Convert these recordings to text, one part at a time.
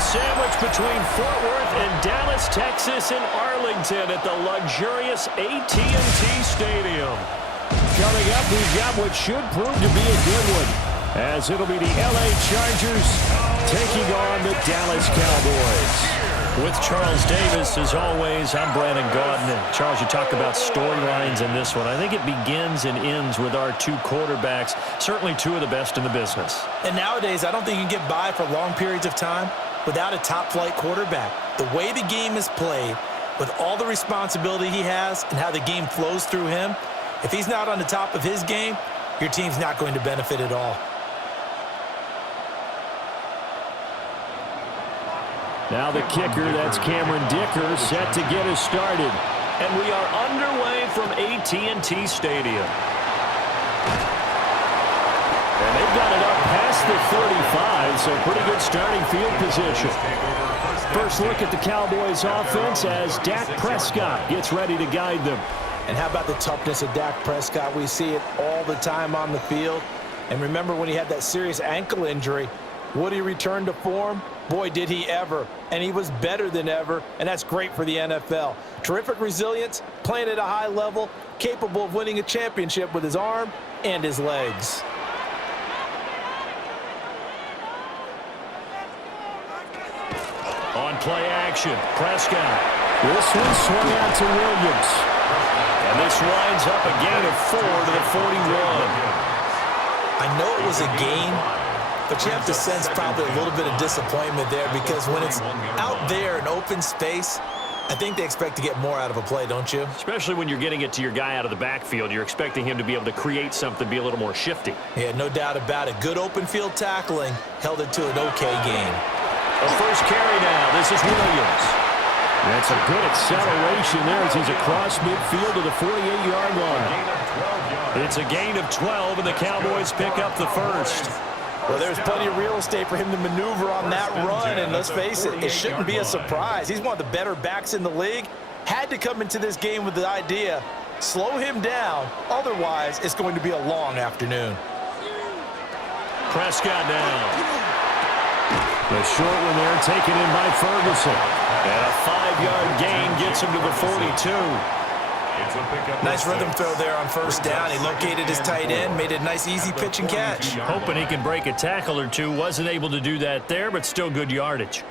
sandwiched between Fort Worth and Dallas, Texas, and Arlington at the luxurious AT&T Stadium. Coming up, we've got what should prove to be a good one, as it'll be the LA Chargers taking on the Dallas Cowboys. With Charles Davis, as always, I'm Brandon Gaudin. And Charles, you talk about storylines in this one. I think it begins and ends with our two quarterbacks, certainly two of the best in the business. And nowadays, I don't think you can get by for long periods of time without a top-flight quarterback. The way the game is played, with all the responsibility he has and how the game flows through him, if he's not on the top of his game, your team's not going to benefit at all. Now the kicker, that's Cameron Dicker, set to get us started. And we are underway from AT&T Stadium. And they've got it up past the 35, so pretty good starting field position. First look at the Cowboys offense as Dak Prescott gets ready to guide them. And how about the toughness of Dak Prescott? We see it all the time on the field. And remember when he had that serious ankle injury, would he return to form? Boy, did he ever. And he was better than ever, and that's great for the NFL. Terrific resilience, playing at a high level, capable of winning a championship with his arm and his legs. On play action, Prescott. This one swung out to Williams. And this winds up a gain of 4 to the 41. I know it was a gain, but you have to sense probably a little bit of disappointment there, because when it's out there in open space, I think they expect to get more out of a play, don't you? Especially when you're getting it to your guy out of the backfield. You're expecting him to be able to create something, be a little more shifty. Yeah, no doubt about it. Good open field tackling held it to an okay game. The first carry now. This is Williams. That's a good acceleration there as he's across midfield to the 48-yard line. It's a gain of 12, and the Cowboys pick up the first. Well, there's plenty of real estate for him to maneuver on that run, and let's face it, it shouldn't be a surprise. He's one of the better backs in the league. Had to come into this game with the idea, slow him down, otherwise it's going to be a long afternoon. Prescott down. The short one there taken in by Ferguson. And a 5-yard gain gets him to the 42. Nice rhythm throw there on first down. He located his tight end, made a nice easy pitch and catch. Hoping he can break a tackle or two. Wasn't able to do that there, but still good yardage.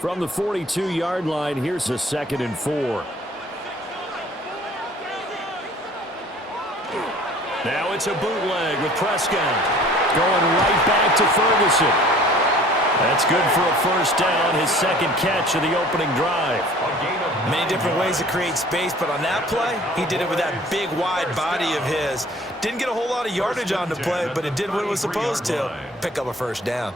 From the 42-yard line, here's a 2nd and 4. Now it's a bootleg with Prescott. Going right back to Ferguson. That's good for a first down, his second catch of the opening drive. Many different ways to create space, but on that play, he did it with that big, wide body of his. Didn't get a whole lot of yardage on the play, but it did what it was supposed to. Pick up a first down.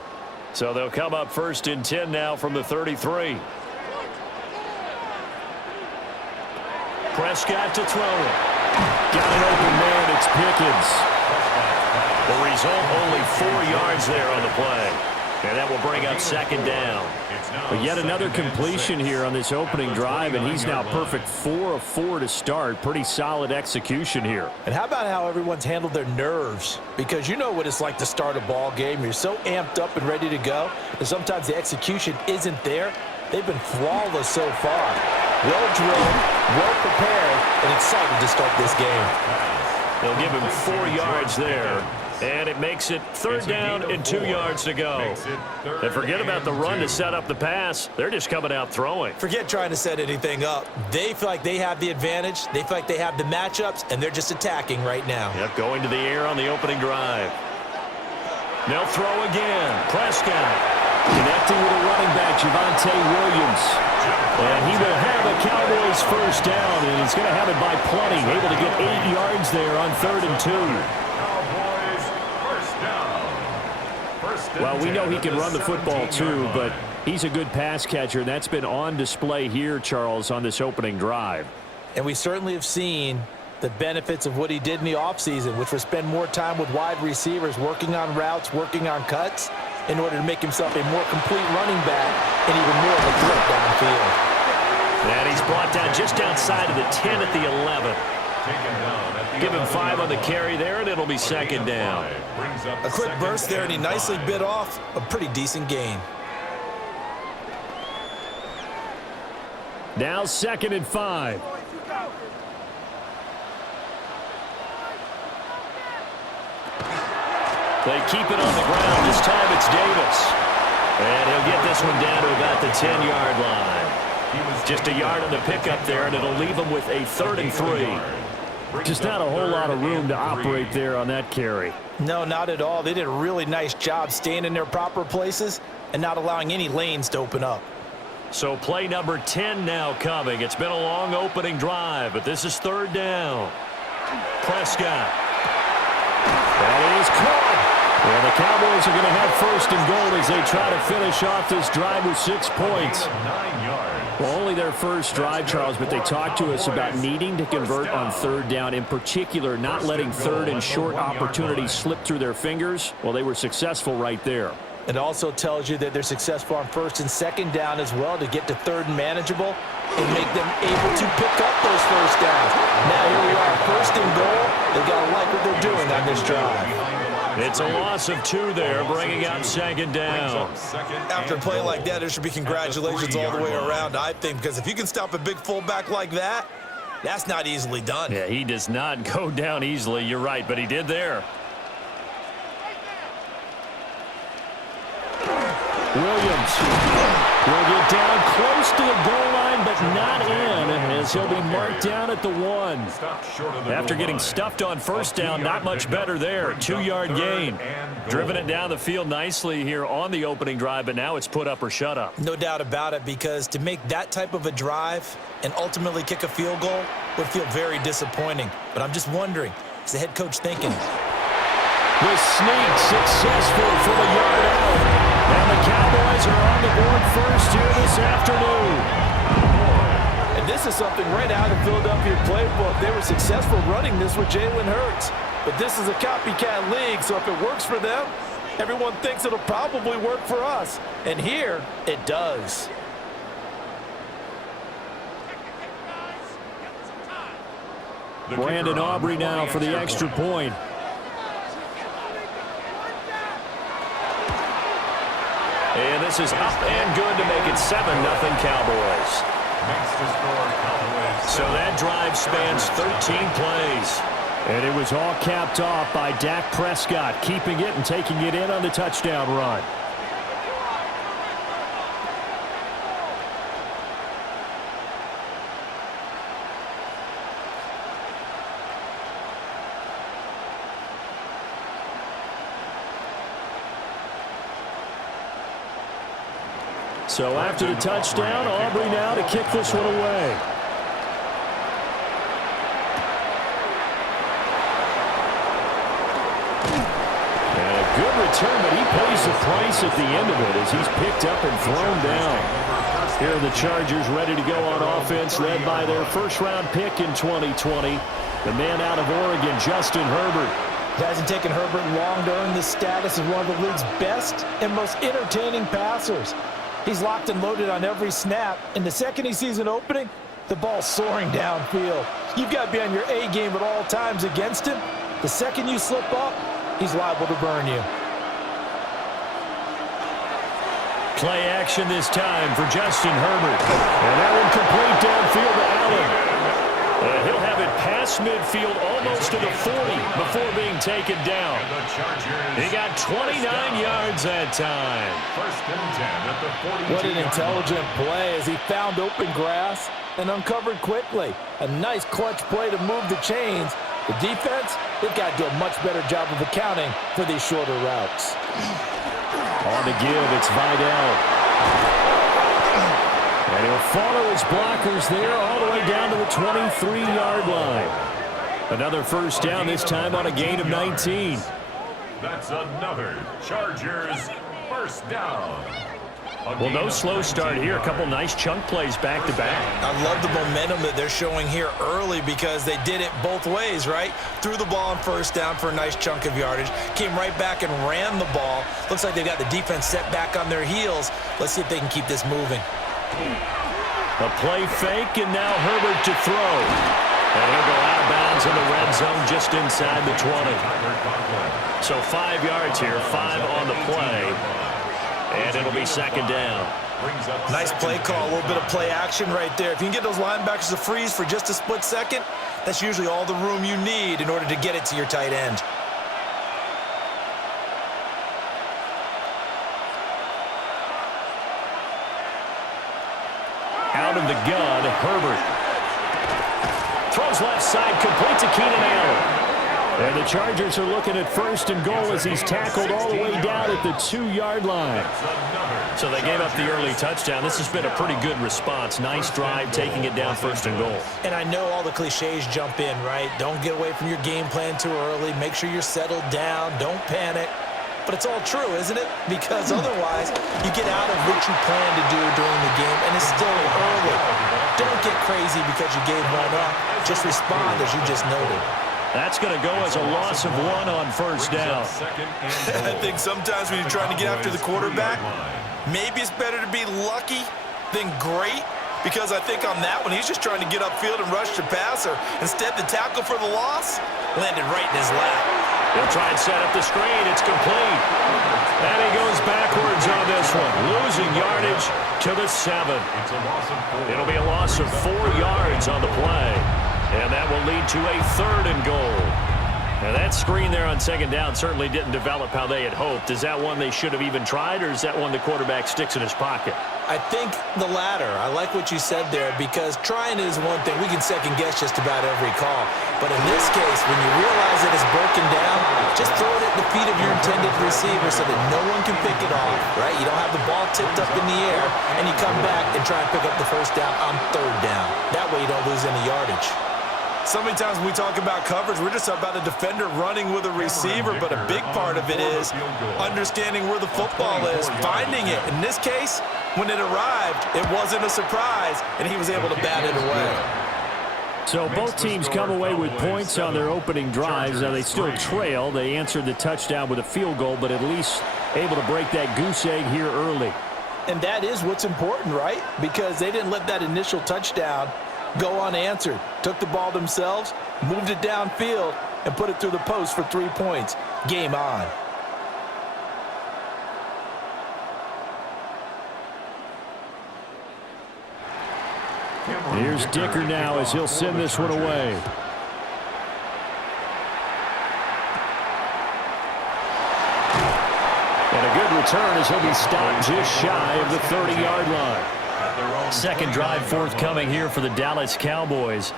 So they'll come up 1st and 10 now from the 33. Prescott to throw it. Got an open man, it's Pickens. The result, only 4 yards there on the play. And that will bring up 2nd down. But yet another completion here on this opening drive, and he's now perfect 4 of 4 to start. Pretty solid execution here. And how about how everyone's handled their nerves? Because you know what it's like to start a ball game. You're so amped up and ready to go, and sometimes the execution isn't there. They've been flawless so far. Well drilled, well prepared, and excited to start this game. They'll give him 4 yards there. And it makes it 3rd down and 2 yards to go. And forget about the run to set up the pass. They're just coming out throwing. Forget trying to set anything up. They feel like they have the advantage. They feel like they have the matchups, and they're just attacking right now. Yep, going to the air on the opening drive. They'll throw again. Prescott connecting with a running back, Javonte Williams. And he will have a Cowboys first down, and he's going to have it by plenty. Able to get 8 yards there on 3rd and 2. Well, we know he can run the football too, but he's a good pass catcher, and that's been on display here, Charles, on this opening drive. And we certainly have seen the benefits of what he did in the offseason, which was spend more time with wide receivers, working on routes, working on cuts, in order to make himself a more complete running back and even more of a threat downfield. And he's brought down just outside of the 10 at the 11. Give him 5 on the carry there, and it'll be 2nd down. A quick burst there, and he nicely bit off a pretty decent gain. Now 2nd and 5. They keep it on the ground. This time it's Davis. And he'll get this one down to about the 10-yard line. Just a yard on the pickup there, and it'll leave him with a 3rd and 3. Just not a whole lot of room to operate there on that carry. No, not at all. They did a really nice job staying in their proper places and not allowing any lanes to open up. So play number 10 now coming. It's been a long opening drive, but this is 3rd down. Prescott. That is caught. Well, the Cowboys are going to have 1st and goal as they try to finish off this drive with 6 points. Well, only their first drive, Charles, but they talked to us about needing to convert on 3rd down, in particular not letting 3rd and short opportunities slip through their fingers. Well, they were successful right there. It also tells you that they're successful on 1st and 2nd down as well to get to 3rd and manageable and make them able to pick up those 1st downs. Now here we are, 1st and goal. They got to like what they're doing on this drive. It's a loss of 2 there, bringing out 2nd down. After a play like that, there should be congratulations all the way around, I think, because if you can stop a big fullback like that, that's not easily done. Yeah, he does not go down easily. You're right, but he did there. Williams will get down close to the goal line, but not in, as he'll be marked down at the 1. After getting stuffed on 1st down, not much better there. 2-yard gain. Driven it down the field nicely here on the opening drive, but now it's put up or shut up. No doubt about it, because to make that type of a drive and ultimately kick a field goal would feel very disappointing. But I'm just wondering, is the head coach thinking? The sneak successful from a yard out. And the Cowboys are on the board first here this afternoon. And this is something right out of the Philadelphia playbook. They were successful running this with Jalen Hurts. But this is a copycat league, so if it works for them, everyone thinks it'll probably work for us. And here, it does. Brandon Aubrey now for the extra point. And this is up and good to make it 7-0 Cowboys. So that drive spans 13 plays. And it was all capped off by Dak Prescott, keeping it and taking it in on the touchdown run. So after the touchdown, Aubrey now to kick this one away. And a good return, but he pays the price at the end of it as he's picked up and thrown down. Here are the Chargers ready to go on offense, led by their first-round pick in 2020, the man out of Oregon, Justin Herbert. It hasn't taken Herbert long to earn the status of one of the league's best and most entertaining passers. He's locked and loaded on every snap, and the second he sees an opening, the ball's soaring downfield. You've got to be on your A game at all times against him. The second you slip up, he's liable to burn you. Play action this time for Justin Herbert. And that one complete downfield to Allen. And he'll have it past midfield almost to the 40 before being taken down. He got 29 yards that time. First and 10 at the 42. What an intelligent play as he found open grass and uncovered quickly. A nice clutch play to move the chains. The defense, they've got to do a much better job of accounting for these shorter routes. On the give, it's Vidal. And he'll follow his blockers there all the way down to the 23-yard line. Another first down, this time on a gain of 19. That's another Chargers first down. Well, no slow start here. A couple nice chunk plays back-to-back. I love the momentum that they're showing here early because they did it both ways, right? Threw the ball on first down for a nice chunk of yardage. Came right back and ran the ball. Looks like they've got the defense set back on their heels. Let's see if they can keep this moving. A play fake, and now Herbert to throw. And he'll go out of bounds in the red zone just inside the 20. So 5 yards here, 5 on the play. And it'll be second down. Nice play call, a little bit of play action right there. If you can get those linebackers to freeze for just a split second, that's usually all the room you need in order to get it to your tight end. Out of the gun, Herbert. Throws left side, complete to Keenan Allen. And the Chargers are looking at first and goal as he's tackled all the way down at the 2-yard line. So they gave up the early touchdown. This has been a pretty good response. Nice drive, taking it down first and goal. And I know all the cliches jump in, right? Don't get away from your game plan too early. Make sure you're settled down. Don't panic. But it's all true, isn't it? Because otherwise, you get out of what you plan to do during the game, and it's still early. Don't get crazy because you gave one up. Just respond as you just noted. That's going to go as a loss of 1 on first down. I think sometimes when you're trying to get after the quarterback, maybe it's better to be lucky than great, because I think on that one, he's just trying to get upfield and rush the passer. Instead, the tackle for the loss landed right in his lap. He'll try and set up the screen. It's complete. And he goes backwards on this one, losing yardage to the 7. It'll be a loss of 4 yards on the play. And that will lead to a 3rd and goal. Now that screen there on second down certainly didn't develop how they had hoped. Is that one they should have even tried, or is that one the quarterback sticks in his pocket? I think the latter. I like what you said there, because trying is one thing. We can second guess just about every call. But in this case, when you realize that it's broken down, just throw it at the feet of your intended receiver so that no one can pick it off, right? You don't have the ball tipped up in the air, and you come back and try and pick up the first down on 3rd down. That way you don't lose any yardage. So many times when we talk about coverage, we're just about a defender running with a receiver, but a big part of it is understanding where the football is, finding it. In this case, when it arrived, it wasn't a surprise, and he was able to bat it away. So both teams come away with points on their opening drives. Now they still trail. They answered the touchdown with a field goal, but at least able to break that goose egg here early. And that is what's important, right? Because they didn't let that initial touchdown go unanswered. Took the ball themselves, moved it downfield, and put it through the post for 3 points. Game on. Here's Dicker now as he'll send this one away. And a good return as he'll be stopped just shy of the 30-yard line. Second drive forthcoming here for the Dallas Cowboys.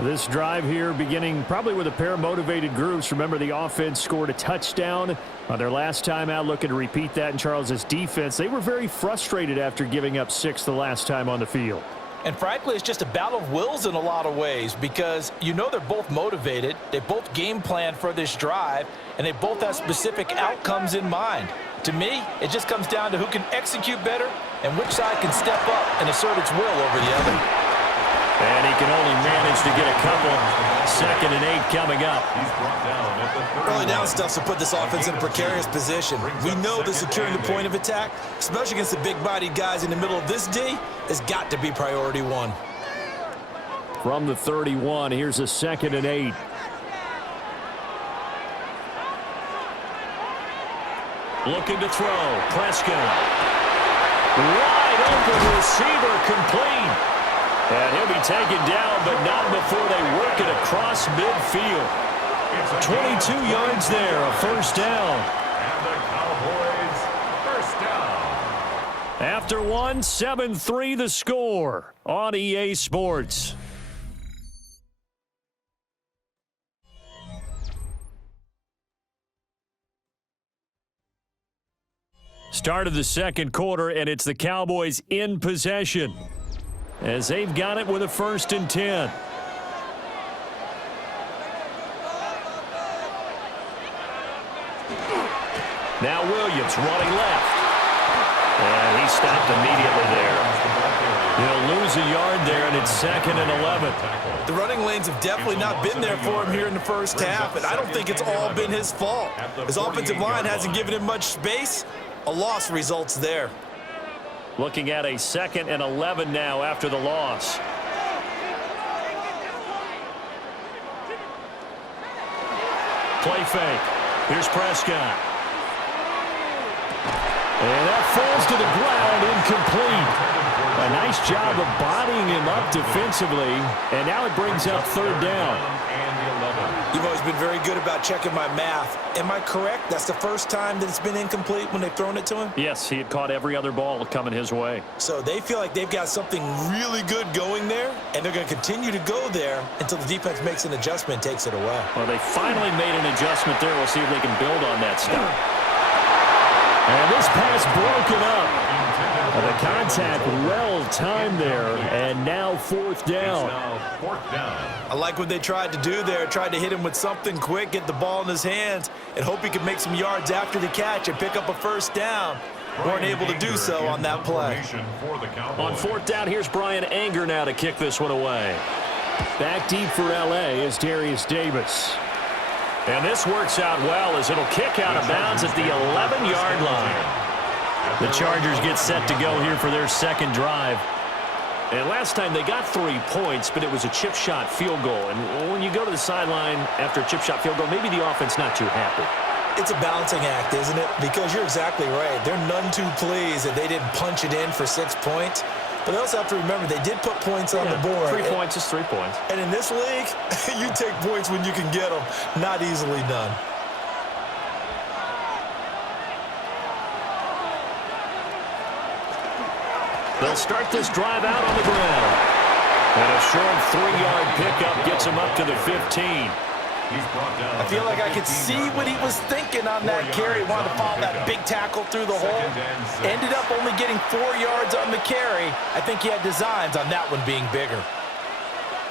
This drive here beginning probably with a pair of motivated groups. Remember, the offense scored a touchdown on their last time out, looking to repeat that in Charles's defense. They were very frustrated after giving up 6 the last time on the field. And frankly, it's just a battle of wills in a lot of ways, because you know they're both motivated, they both game plan for this drive, and they both have specific outcomes in mind. To me, it just comes down to who can execute better and which side can step up and assert its will over the other. And he can only manage to get a couple. 2nd and 8 coming up. Early down stuff to put this offense in a precarious position. We know that securing the point of attack, especially against the big-bodied guys in the middle of this D, has got to be priority 1. From the 31, here's a 2nd and 8. Looking to throw. Prescott. Wide open receiver, complete. And he'll be taken down, but not before they work it across midfield. 22 yards there, a first down. And the Cowboys, first down. After 1, 7-3 the score on EA Sports. Start of the second quarter, and it's the Cowboys in possession as they've got it with a 1st and 10. Now Williams running left. And he stopped immediately there. He'll lose a yard there, and it's 2nd and 11. The running lanes have definitely not been there for him here in the first half, and I don't think it's all been his fault. His offensive line hasn't given him much space. A loss results there. Looking at a 2nd and 11 now after the loss. Play fake. Here's Prescott. And that falls to the ground, incomplete. A nice job of bodying him up defensively, and now it brings up third down. You've always been very good about checking my math. Am I correct? That's the first time that it's been incomplete when they've thrown it to him? Yes, he had caught every other ball coming his way. So they feel like they've got something really good going there, and they're going to continue to go there until the defense makes an adjustment and takes it away. Well, they finally made an adjustment there. We'll see if they can build on that stuff. And this pass broken up. The contact well-timed there, and now fourth down. I like what they tried to do there. Tried to hit him with something quick, get the ball in his hands, and hope he could make some yards after the catch and pick up a first down. Weren't able to do so on that play. On fourth down, here's Brian Anger now to kick this one away. Back deep for L.A. is Darius Davis. And this works out well as it'll kick out of bounds at the 11-yard line. The Chargers get set to go here for their second drive. And last time they got 3 points, but it was a chip shot field goal. And when you go to the sideline after a chip shot field goal, maybe the offense not too happy. It's a balancing act, isn't it? Because you're exactly right. They're none too pleased that they didn't punch it in for 6 points. But they also have to remember they did put points on the board. 3 points is 3 points. And in this league, you take points when you can get them. Not easily done. They'll start this drive out on the ground. And a short 3-yard pickup gets him up to the 15. I feel like I could see what he was thinking on that carry. Wanted to follow that big tackle through the hole. Ended up only getting 4 yards on the carry. I think he had designs on that one being bigger.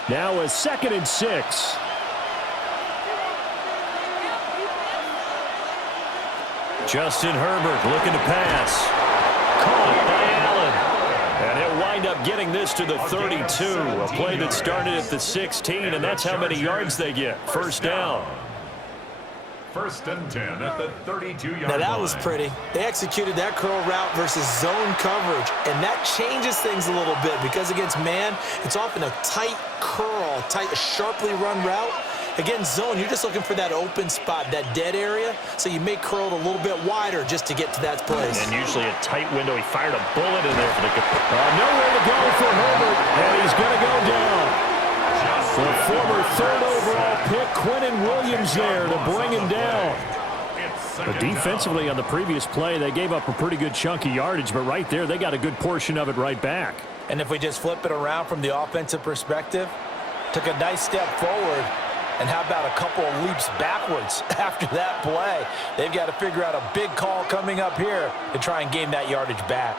Now a 2nd and 6. Justin Herbert looking to pass. Caught by Allen. And he'll wind up getting this to the 32. A play that started at the 16, and that's how many yards they get. First down. 1st and 10 at the 32-yard line. Now that was pretty. They executed that curl route versus zone coverage, and that changes things a little bit because against man, it's often a tight curl, tight, sharply run route. Against zone, you're just looking for that open spot, that dead area, so you may curl it a little bit wider just to get to that place. And usually a tight window. He fired a bullet in there for the nowhere to go for Herbert, and he's going to go down. The former 3rd overall pick, Quinnen Williams there to bring him down. But defensively on the previous play, they gave up a pretty good chunk of yardage, but right there, they got a good portion of it right back. And if we just flip it around from the offensive perspective, took a nice step forward, and how about a couple of leaps backwards after that play? They've got to figure out a big call coming up here to try and gain that yardage back.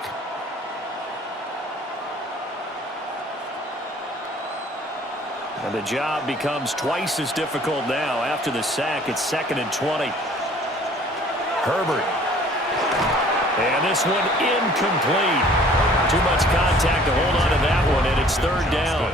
And the job becomes twice as difficult now. After the sack, it's 2nd and 20. Herbert. And this one incomplete. Too much contact to hold on to that one, and it's 3rd down.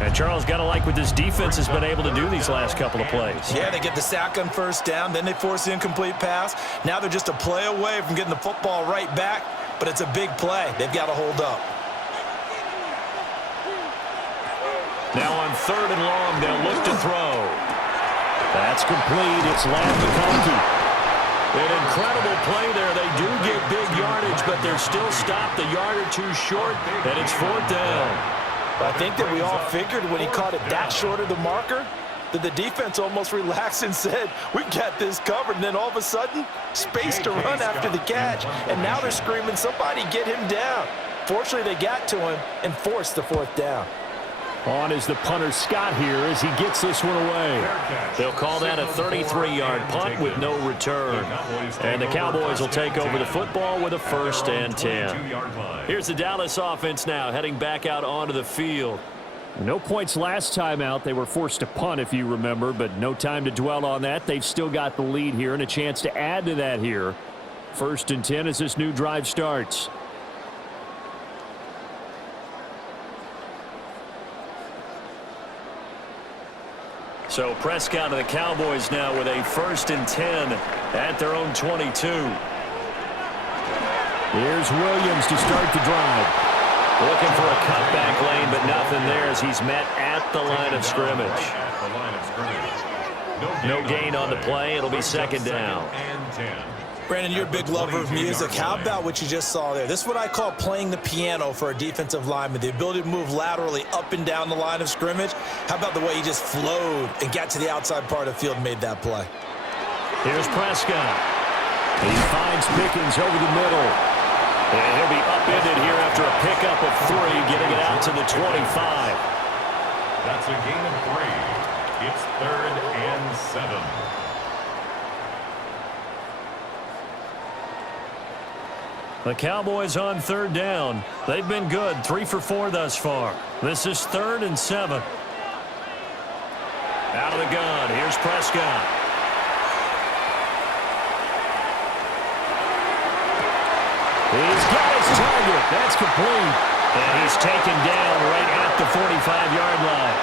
And Charles, got to like what this defense has been able to do these last couple of plays. Yeah, they get the sack on 1st down, then they force the incomplete pass. Now they're just a play away from getting the football right back, but it's a big play. They've got to hold up. Now on 3rd and long, they'll look to throw. That's complete. It's Lamb-McConkey. An incredible play there. They do get big yardage, but they're still stopped a yard or two short, and it's 4th down. I think that we all figured when he caught it that short of the marker that the defense almost relaxed and said, we've got this covered. And then all of a sudden, space to run after the catch. And now they're screaming, somebody get him down. Fortunately, they got to him and forced the 4th down. On is the punter Scott here as he gets this one away. They'll call that a 33-yard punt with no return. And the Cowboys will take over the football with a 1st and 10. Here's the Dallas offense now heading back out onto the field. No points last time out. They were forced to punt, if you remember, but no time to dwell on that. They've still got the lead here and a chance to add to that here. 1st and 10 as this new drive starts. So Prescott and the Cowboys now with a 1st and 10 at their own 22. Here's Williams to start the drive. Looking for a cutback lane, but nothing there as he's met at the line of scrimmage. No gain on the play. It'll be 2nd down. Brandon, you're a big lover of music. How about what you just saw there? This is what I call playing the piano for a defensive lineman, the ability to move laterally up and down the line of scrimmage. How about the way he just flowed and got to the outside part of the field and made that play? Here's Prescott. He finds Pickens over the middle. And he'll be upended here after a pickup of 3, getting it out to the 25. That's a gain of 3. It's 3rd and 7. The Cowboys on 3rd down. They've been good, 3 for 4 thus far. This is 3rd and 7. Out of the gun, here's Prescott. He's got his target. That's complete. And he's taken down right at the 45-yard line.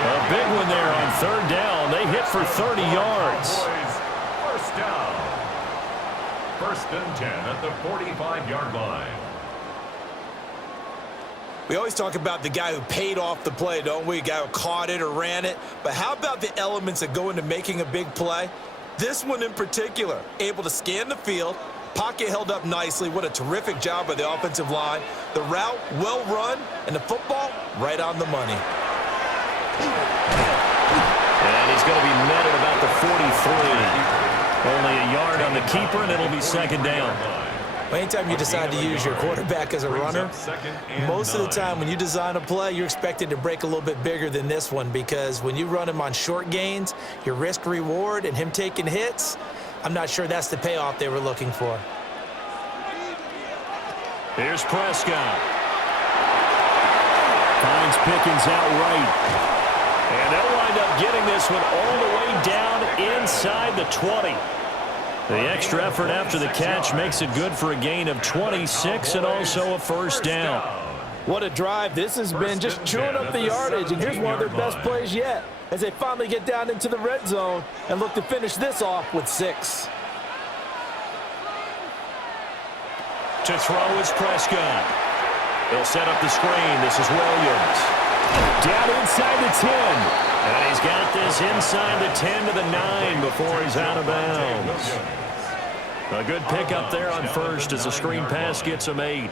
A big one there on 3rd down. They hit for 30 yards. First down. 1st and 10 at the 45-yard line. We always talk about the guy who paid off the play, don't we? A guy who caught it or ran it. But how about the elements that go into making a big play? This one in particular, able to scan the field, pocket held up nicely. What a terrific job by the offensive line. The route, well run, and the football, right on the money. And he's going to be met at about the 43. Only a yard on the keeper, and it'll be 2nd down. Well, anytime you decide to use your quarterback as a runner, most of the time when you design a play, you're expected to break a little bit bigger than this one, because when you run him on short gains, your risk-reward and him taking hits, I'm not sure that's the payoff they were looking for. Here's Prescott. Finds Pickens out right. And they'll wind up getting this one all the way down inside the 20. The extra effort after the catch makes it good for a gain of 26 and also a 1st down. What a drive this has been, just chewing up the yardage. And here's one of their best plays yet, as they finally get down into the red zone and look to finish this off with 6. To throw is Prescott. They'll set up the screen. This is Williams. Down inside the 10. And he's got this inside the 10 to the 9 before he's out of bounds. A good pickup there on 1st as the screen pass gets him 8.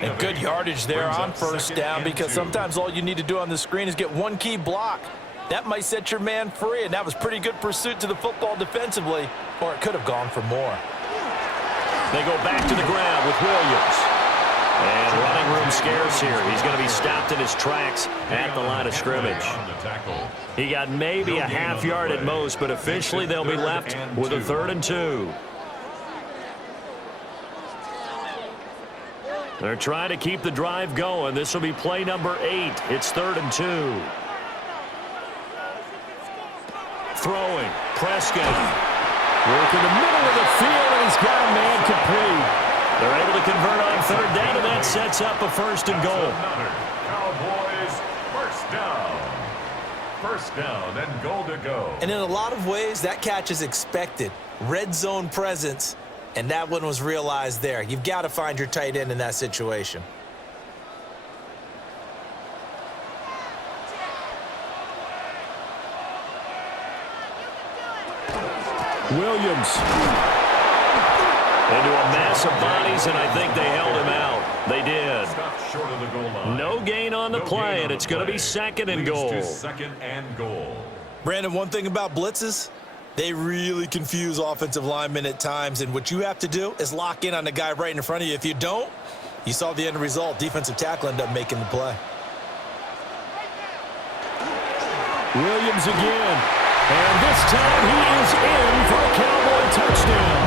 And good yardage there on 1st down, because sometimes all you need to do on the screen is get one key block. That might set your man free, and that was pretty good pursuit to the football defensively, or it could have gone for more. They go back to the ground with Williams. And running room scarce here. He's going to be stopped in his tracks at the line of scrimmage. He got maybe a half yard at most, but officially they'll be left with a 3rd and 2. They're trying to keep the drive going. This will be play number 8. It's 3rd and 2. Throwing. Prescott. Work in the middle of the field, and he's got a man complete. They're able to convert on 3rd down, and that sets up a 1st and goal. Cowboys, 1st down. 1st down and goal to go. And in a lot of ways, that catch is expected. Red zone presence, and that one was realized there. You've got to find your tight end in that situation. Williams. Into a mass of bodies, and I think they held him out. They did. Short of the goal line. No gain on the play, and it's going to be 2nd and goal. 2nd and goal. Brandon, one thing about blitzes, they really confuse offensive linemen at times, and what you have to do is lock in on the guy right in front of you. If you don't, you saw the end result. Defensive tackle ended up making the play. Williams again. And this time he is in for a Cowboy touchdown.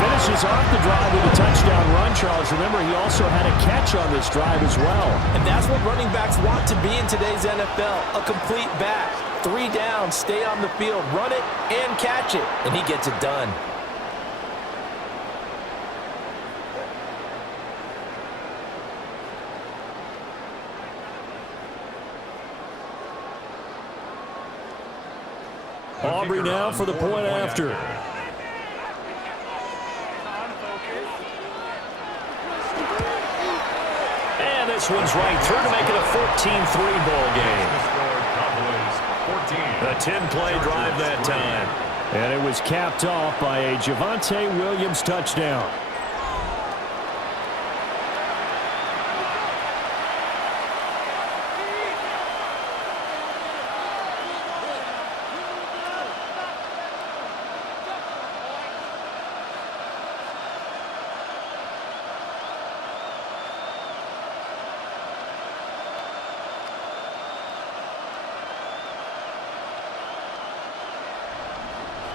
Finishes off the drive with a touchdown run, Charles. Remember, he also had a catch on this drive as well. And that's what running backs want to be in today's NFL, a complete back. 3 down, stay on the field, run it, and catch it. And he gets it done. Aubrey now for the point after. And this one's right through to make it a 14-3 ball game. A 10-play drive that time. And it was capped off by a Javonte Williams touchdown.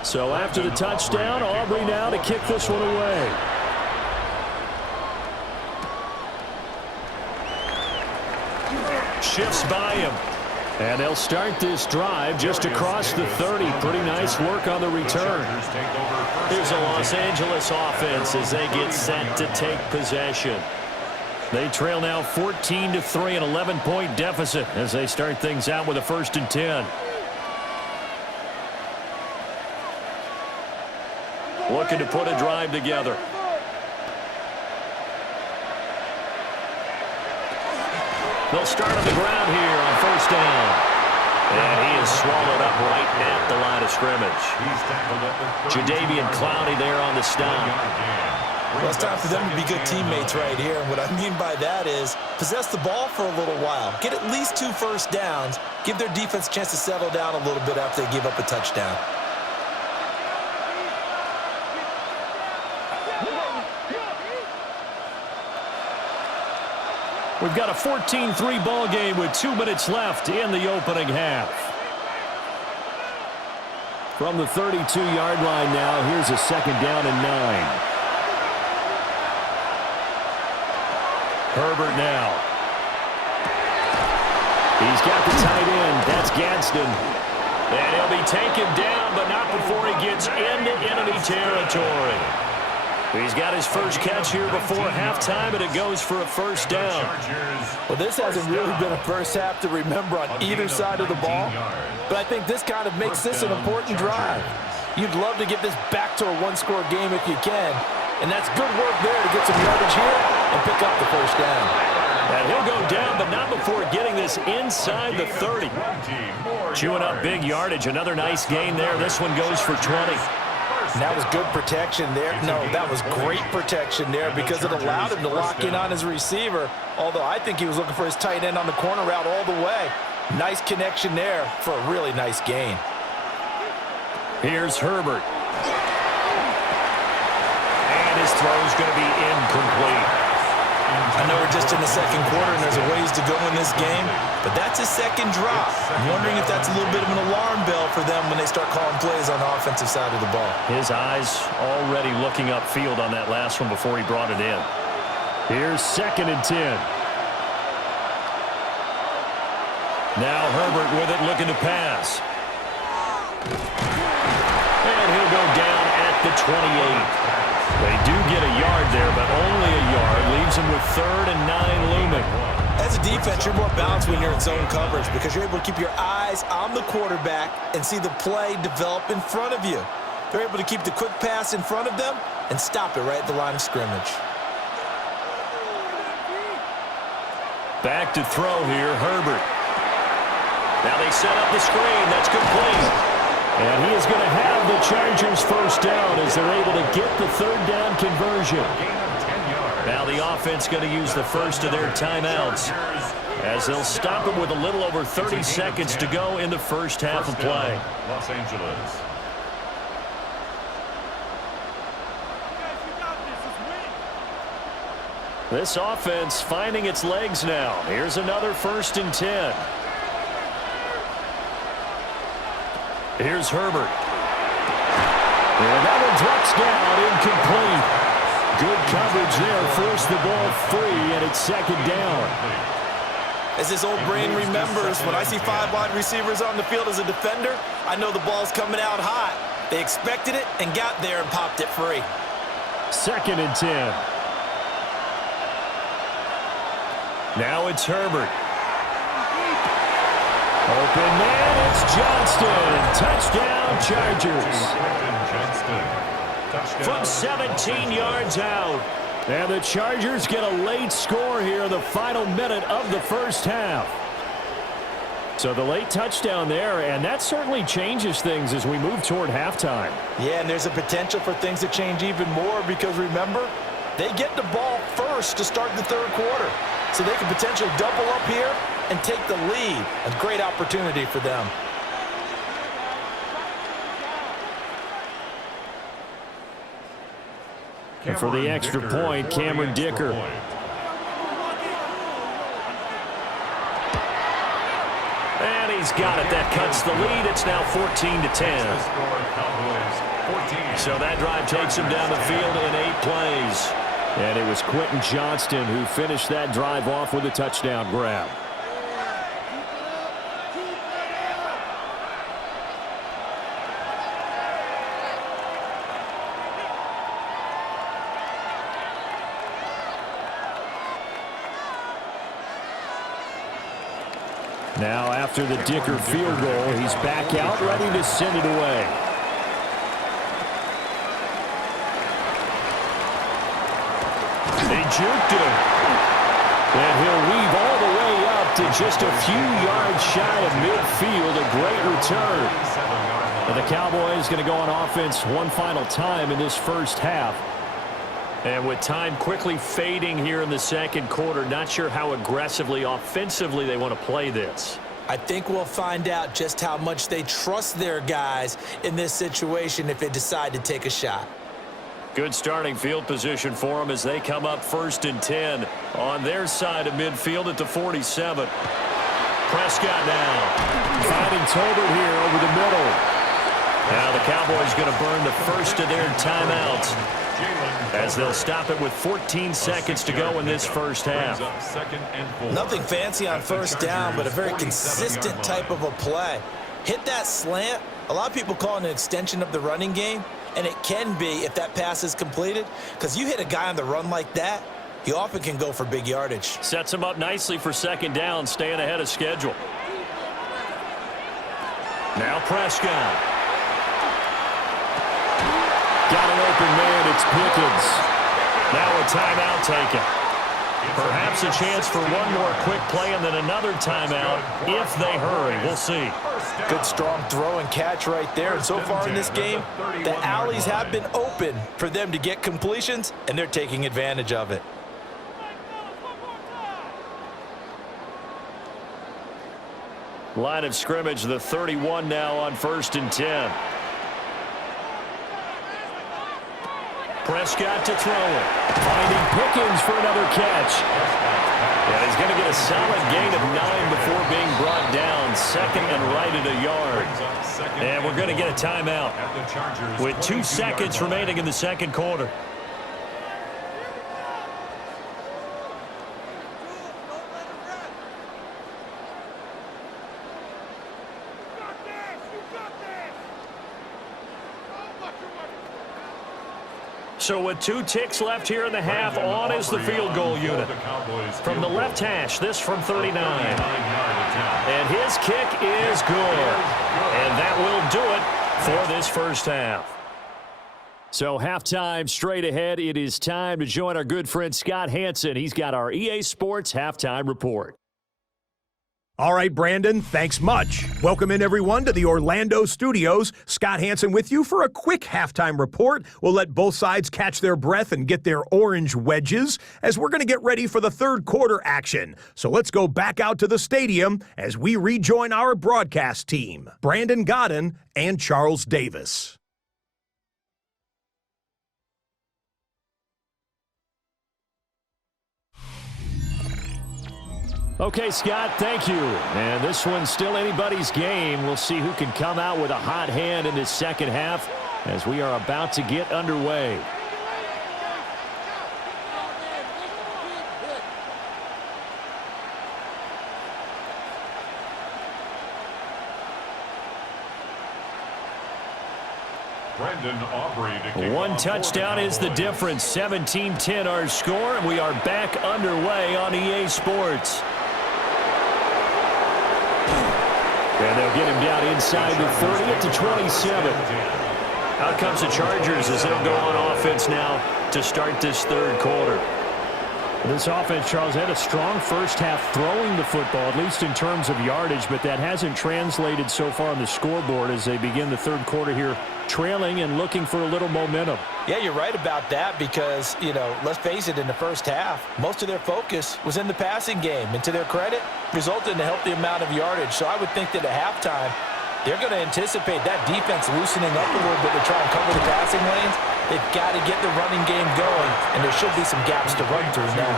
So after the touchdown, Aubrey now to kick this one away. Shifts by him. And they'll start this drive just across the 30. Pretty nice work on the return. Here's a Los Angeles offense as they get set to take possession. They trail now 14-3, an 11-point deficit as they start things out with a 1st and 10. Looking to put a drive together. They'll start on the ground here on 1st down. And he is swallowed up right at the line of scrimmage. Jadeveon Clowney there on the stop. Well, it's time for them to be good teammates right here. And what I mean by that is possess the ball for a little while. Get at least 2 first downs. Give their defense a chance to settle down a little bit after they give up a touchdown. We've got a 14-3 ball game with 2 minutes left in the opening half. From the 32-yard line now, here's a 2nd down and 9. Herbert now. He's got the tight end. That's Gadsden. And he'll be taken down, but not before he gets into enemy territory. He's got his first catch here before halftime, and it goes for a 1st down. Well, this hasn't really been a first half to remember on either side of the ball, but I think this kind of makes this an important drive. You'd love to get this back to a 1-score game if you can, and that's good work there to get some yardage here and pick up the 1st down. And he'll go down, but not before getting this inside the 30. Chewing up big yardage. Another nice gain there. This one goes for 20. And that was good protection there. No, that was great protection there because it allowed him to lock in on his receiver, although I think he was looking for his tight end on the corner route all the way. Nice connection there for a really nice gain. Here's Herbert. And his throw's going to be incomplete. I know we're just in the 2nd quarter and there's a ways to go in this game, but that's his 2nd drop. I'm wondering if that's a little bit of an alarm bell for them when they start calling plays on the offensive side of the ball. His eyes already looking upfield on that last one before he brought it in. Here's 2nd and 10. Now Herbert with it, looking to pass. And he'll go down at the 28. They do get a yard there, but only a yard. Leaves them with 3rd and 9 looming. As a defense, you're more balanced when you're in zone coverage because you're able to keep your eyes on the quarterback and see the play develop in front of you. They're able to keep the quick pass in front of them and stop it right at the line of scrimmage. Back to throw here, Herbert. Now they set up the screen. That's complete. And he is going to have the Chargers 1st down as they're able to get the 3rd down conversion. Now the offense going to use the first of their timeouts as they'll stop it with a little over 30 seconds to go in the 1st half of play. Los Angeles. This offense finding its legs now. Here's another 1st and 10. Here's Herbert. And that one drops down, incomplete. Good coverage there, forced the ball free, and it's 2nd down. As this old brain remembers, when I see 5 wide receivers on the field as a defender, I know the ball's coming out hot. They expected it and got there and popped it free. 2nd and 10. Now it's Herbert. Open man, it's Johnston. Touchdown, Chargers. From 17 yards out. And the Chargers get a late score here in the final minute of the 1st half. So the late touchdown there, and that certainly changes things as we move toward halftime. Yeah, and there's a potential for things to change even more because, remember, they get the ball first to start the third quarter. So they can potentially double up here and take the lead. A great opportunity for them. And for the extra point, Cameron Dicker. And he's got it. That cuts the lead. It's now 14-10. So that drive takes him down the field in 8 plays. And it was Quentin Johnston who finished that drive off with a touchdown grab. Now after the Dicker field goal, he's back out ready to send it away. They juked him. And he'll weave all the way up to just a few yards shy of midfield. A great return. And the Cowboys going to go on offense one final time in this first half. And with time quickly fading here in the second quarter, not sure how aggressively, offensively they want to play this. I think we'll find out just how much they trust their guys in this situation if they decide to take a shot. Good starting field position for them as they come up 1st and 10 on their side of midfield at the 47. Prescott now finding Tolbert here over the middle. Now the Cowboys going to burn the first of their timeouts as they'll stop it with 14 seconds to go in this first half. Nothing fancy on first down, but a very consistent type of a play. Hit that slant. A lot of people call it an extension of the running game, and it can be if that pass is completed, because you hit a guy on the run like that, he often can go for big yardage. Sets him up nicely for second down, staying ahead of schedule. Now Prescott. Got an open man, it's Pickens. Now a timeout taken. Perhaps a chance for one more quick play and then another timeout if they hurry. We'll see. Good strong throw and catch right there. And so far in this game, the alleys have been open for them to get completions, and they're taking advantage of it. Line of scrimmage, the 31 now on 1st and 10. Prescott to throw it. Finding Pickens for another catch. And he's going to get a solid gain of 9 before being brought down. 2nd and right at a yard. And we're going to get a timeout with 2 seconds remaining in the second quarter. So with 2 ticks left here in the half, on is the field goal unit. From the left hash, this from 39. And his kick is good. And that will do it for this first half. So halftime straight ahead. It is time to join our good friend Scott Hanson. He's got our EA Sports halftime report. All right, Brandon, thanks much. Welcome in, everyone, to the Orlando studios. Scott Hanson with you for a quick halftime report. We'll let both sides catch their breath and get their orange wedges as we're going to get ready for the third quarter action. So let's go back out to the stadium as we rejoin our broadcast team, Brandon Godden and Charles Davis. Okay, Scott, thank you. And this one's still anybody's game. We'll see who can come out with a hot hand in this second half as we are about to get underway. One touchdown is the difference. 17-10 our score, and we are back underway on EA Sports. And they'll get him down inside the 30 at the 27. Out comes the Chargers as they'll go on offense now to start this third quarter. This offense, Charles, had a strong first half throwing the football, at least in terms of yardage, but that hasn't translated so far on the scoreboard as they begin the third quarter here, trailing and looking for a little momentum. Yeah, you're right about that because, let's face it, in the first half, most of their focus was in the passing game. And to their credit, resulted in a healthy amount of yardage. So I would think that at halftime, they're going to anticipate that defense loosening up a little bit to try and cover the passing lanes. They've got to get the running game going, and there should be some gaps to run through now.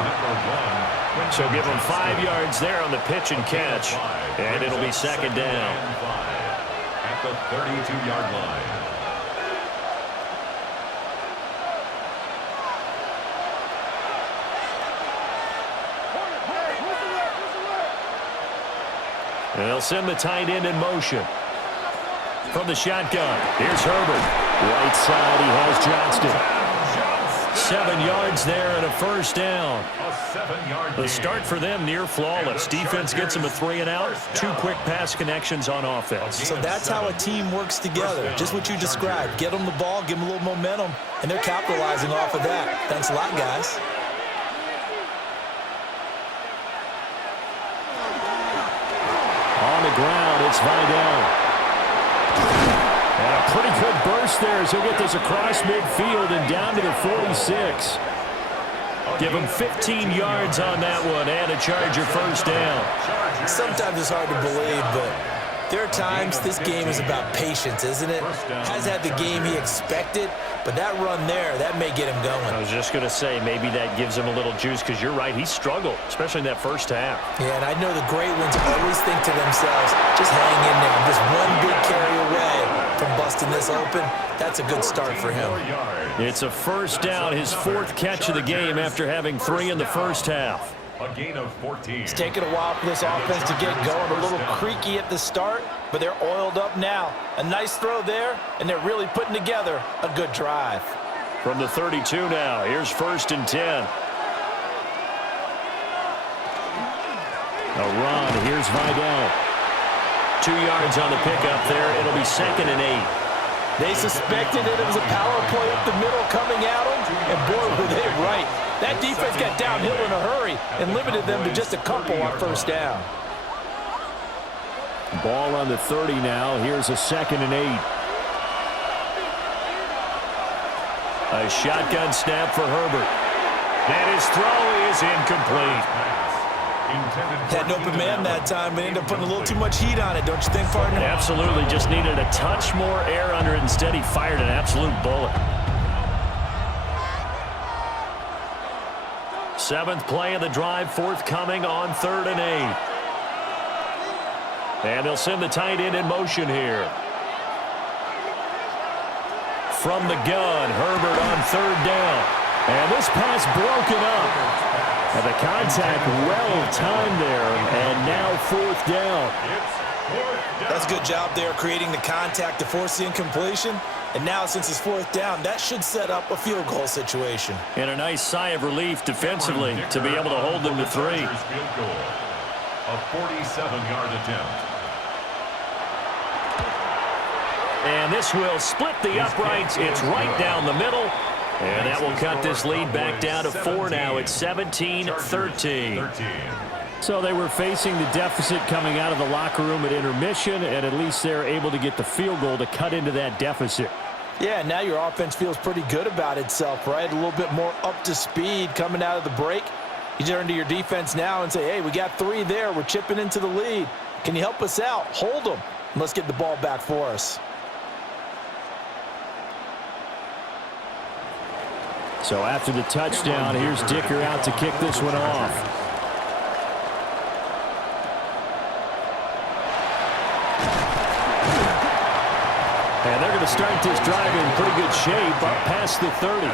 So give them 5 yards there on the pitch and catch, and it'll be second down. At the 32-yard line. And they'll send the tight end in motion. From the shotgun, here's Herbert. Right side, he has Johnston. 7 yards there and a first down. The start for them near flawless. Defense gets them a 3 and out. 2 quick pass connections on offense. So that's how a team works together. Just what you described. Get them the ball, give them a little momentum, and they're capitalizing off of that. Thanks a lot, guys. On the ground, it's Vidal. And a pretty good burst there as he'll get this across midfield and down to the 46. Give him 15 yards on that one and a Charger first down. Sometimes it's hard to believe, but there are times this game is about patience, isn't it? Has had the game he expected, but that run there, that may get him going. I was just going to say, maybe that gives him a little juice because you're right, he struggled, especially in that first half. Yeah, and I know the great ones always think to themselves, just hang in there. I'm just one big carry away from busting this open. That's a good start for him. It's a first down, his 4th catch of the game after having 3 in the first half. A gain of 14. It's taken a while for this offense to get going. A little creaky at the start, but they're oiled up now. A nice throw there, and they're really putting together a good drive. From the 32 now, here's 1st and 10. A run, here's Vidal. 2 yards on the pickup there. It'll be 2nd and 8. They suspected that it was a power play up the middle coming at them, and boy, were they right. That defense got downhill in a hurry and limited them to just a couple on first down. Ball on the 30 now. Here's a 2nd and 8. A shotgun snap for Herbert. And his throw is incomplete. Had an open man that time, but ended up putting a little too much heat on it, don't you think, partner? Absolutely. Just needed a touch more air under it. Instead, he fired an absolute bullet. 7th play of the drive, forthcoming on 3rd and 8. And they'll send the tight end in motion here. From the gun, Herbert on 3rd down. And this pass broken up. And the contact well timed there, and now 4th down. That's a good job there creating the contact to force the incompletion. And now since it's 4th down, that should set up a field goal situation. And a nice sigh of relief defensively to be able to hold them to 3. A 47-yard attempt. And this will split the uprights. It's right down the middle. And that will cut this lead back down to 4 now. It's 17-13. So they were facing the deficit coming out of the locker room at intermission, and at least they're able to get the field goal to cut into that deficit. Yeah, now your offense feels pretty good about itself, right? A little bit more up to speed coming out of the break. You turn to your defense now and say, hey, we got 3 there. We're chipping into the lead. Can you help us out? Hold them. And let's get the ball back for us. So after the touchdown, here's Dicker out to kick this one off. And they're going to start this drive in pretty good shape up past the 30.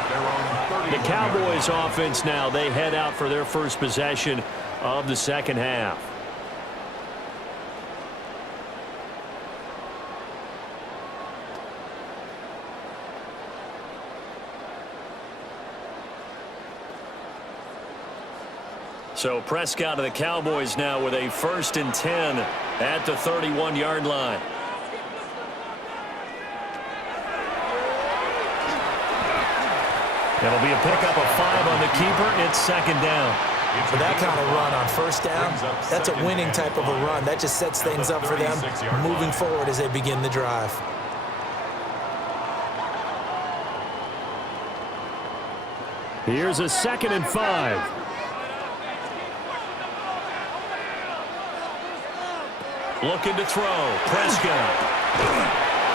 The Cowboys offense now, they head out for their first possession of the second half. So Prescott of the Cowboys now with a 1st and 10 at the 31-yard line. That'll be a pickup of 5 on the keeper. It's second down. For that kind of run on first down, that's a winning type of a run. That just sets things up for them moving forward as they begin the drive. Here's a 2nd and 5. Looking to throw. Prescott.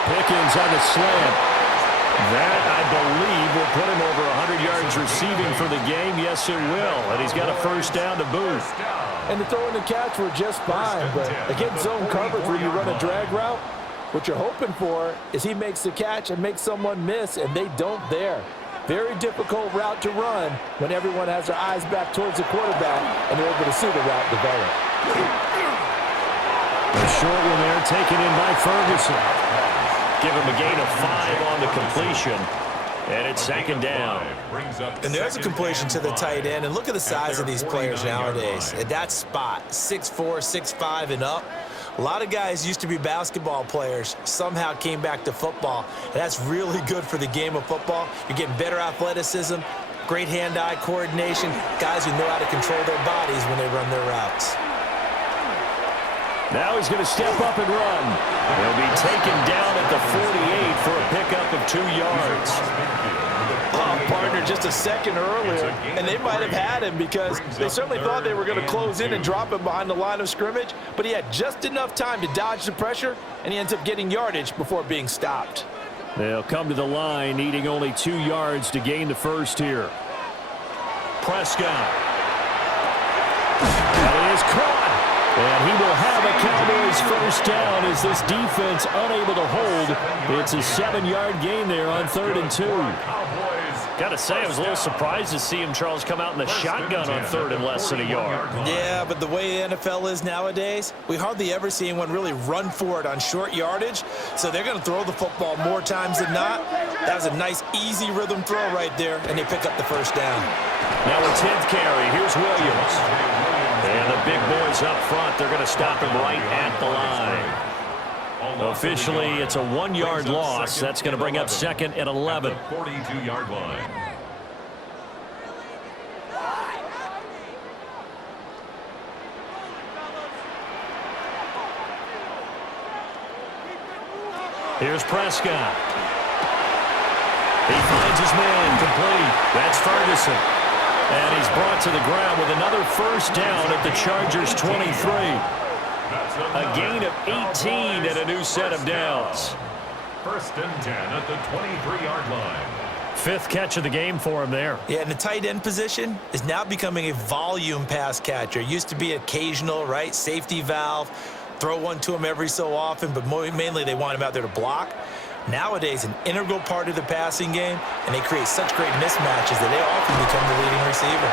Pickens on the slant. That, I believe, will put him over 100 yards receiving for the game. Yes, it will. And he's got a first down to boot. And the throw and the catch were just fine. But against zone coverage, when you run a drag route, what you're hoping for is he makes the catch and makes someone miss, and they don't there. Very difficult route to run when everyone has their eyes back towards the quarterback and they're able to see the route develop. A short one there, taken in by Ferguson. Give him a gain of 5 on the completion. And it's second down. And there's a completion to the tight end. And look at the size of these players nowadays. At that spot, 6'4", 6'5", and up. A lot of guys used to be basketball players, somehow came back to football. And that's really good for the game of football. You're getting better athleticism, great hand-eye coordination, guys who know how to control their bodies when they run their routes. Now he's going to step up and run. He'll be taken down at the 48 for a pickup of 2 yards. Oh, partner, just a second earlier, and they might have had him because they certainly thought they were going to close in and drop him behind the line of scrimmage, but he had just enough time to dodge the pressure, and he ends up getting yardage before being stopped. They'll come to the line, needing only 2 yards to gain the first here. Prescott. That is caught. And he will have a Cowboys first down as this defense unable to hold. It's a 7-yard gain there on 3rd and 2. Got to say, I was a little surprised to see him, Charles, come out in the shotgun on 3rd and less than a yard. Yeah, but the way the NFL is nowadays, we hardly ever see anyone really run for it on short yardage. So they're going to throw the football more times than not. That was a nice, easy rhythm throw right there, and they pick up the first down. Now a 10th carry. Here's Williams. And the big boys up front, they're going to stop him right at the line. Officially, it's a 1-yard loss. That's going to bring up 2nd and 11. 42-yard line. Here's Prescott. He finds his man complete. That's Ferguson. And he's brought to the ground with another first down at the Chargers' 23. A gain of 18 and a new set of downs. 1st and 10 at the 23-yard line. 5th catch of the game for him there. Yeah, and the tight end position is now becoming a volume pass catcher. Used to be occasional, right? Safety valve. Throw one to him every so often, but mainly they want him out there to block. Nowadays, an integral part of the passing game, and they create such great mismatches that they often become the leading receiver.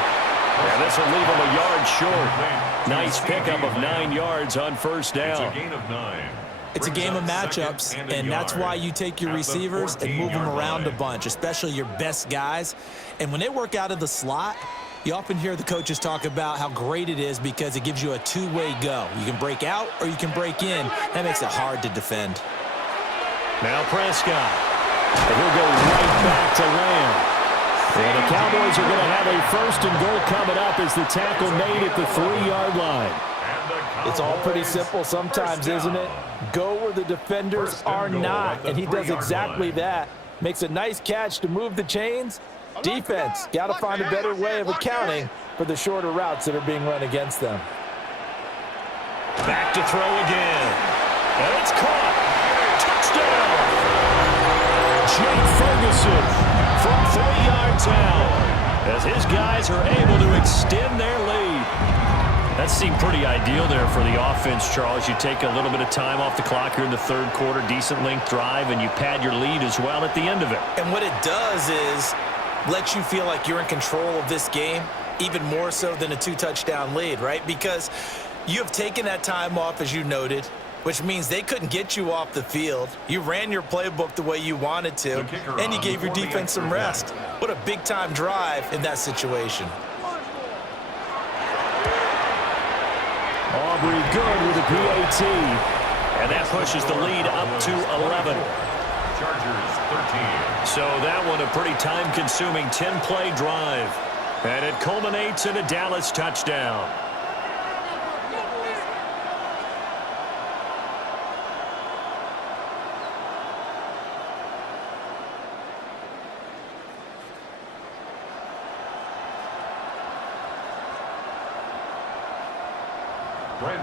Yeah, this will leave him a yard short. Nice pickup of 9 yards on first down. It's a gain of 9. It's a game of matchups, and that's why you take your receivers and move them around a bunch, especially your best guys. And when they work out of the slot, you often hear the coaches talk about how great it is because it gives you a two-way go. You can break out or you can break in. That makes it hard to defend. Now Prescott. And he'll go right back to Lamb. And the Cowboys are going to have a 1st and goal coming up as the tackle made at the 3-yard line. It's all pretty simple sometimes, isn't it? Go where the defenders are not, and he does exactly that. Makes a nice catch to move the chains. Defense, got to find a better way of accounting for the shorter routes that are being run against them. Back to throw again. And it's caught. Touchdown. Jake Ferguson from 3 yards out as his guys are able to extend their lead. That seemed pretty ideal there for the offense, Charles. You take a little bit of time off the clock here in the 3rd quarter, decent length drive, and you pad your lead as well at the end of it. And what it does is let you feel like you're in control of this game, even more so than a 2-touchdown lead, right? Because you have taken that time off, as you noted, which means they couldn't get you off the field. You ran your playbook the way you wanted to, and you gave your defense some rest. What a big-time drive in that situation. Aubrey good with a PAT. And that pushes the lead up to 11. Chargers 13. So that one a pretty time-consuming 10-play drive. And it culminates in a Dallas touchdown.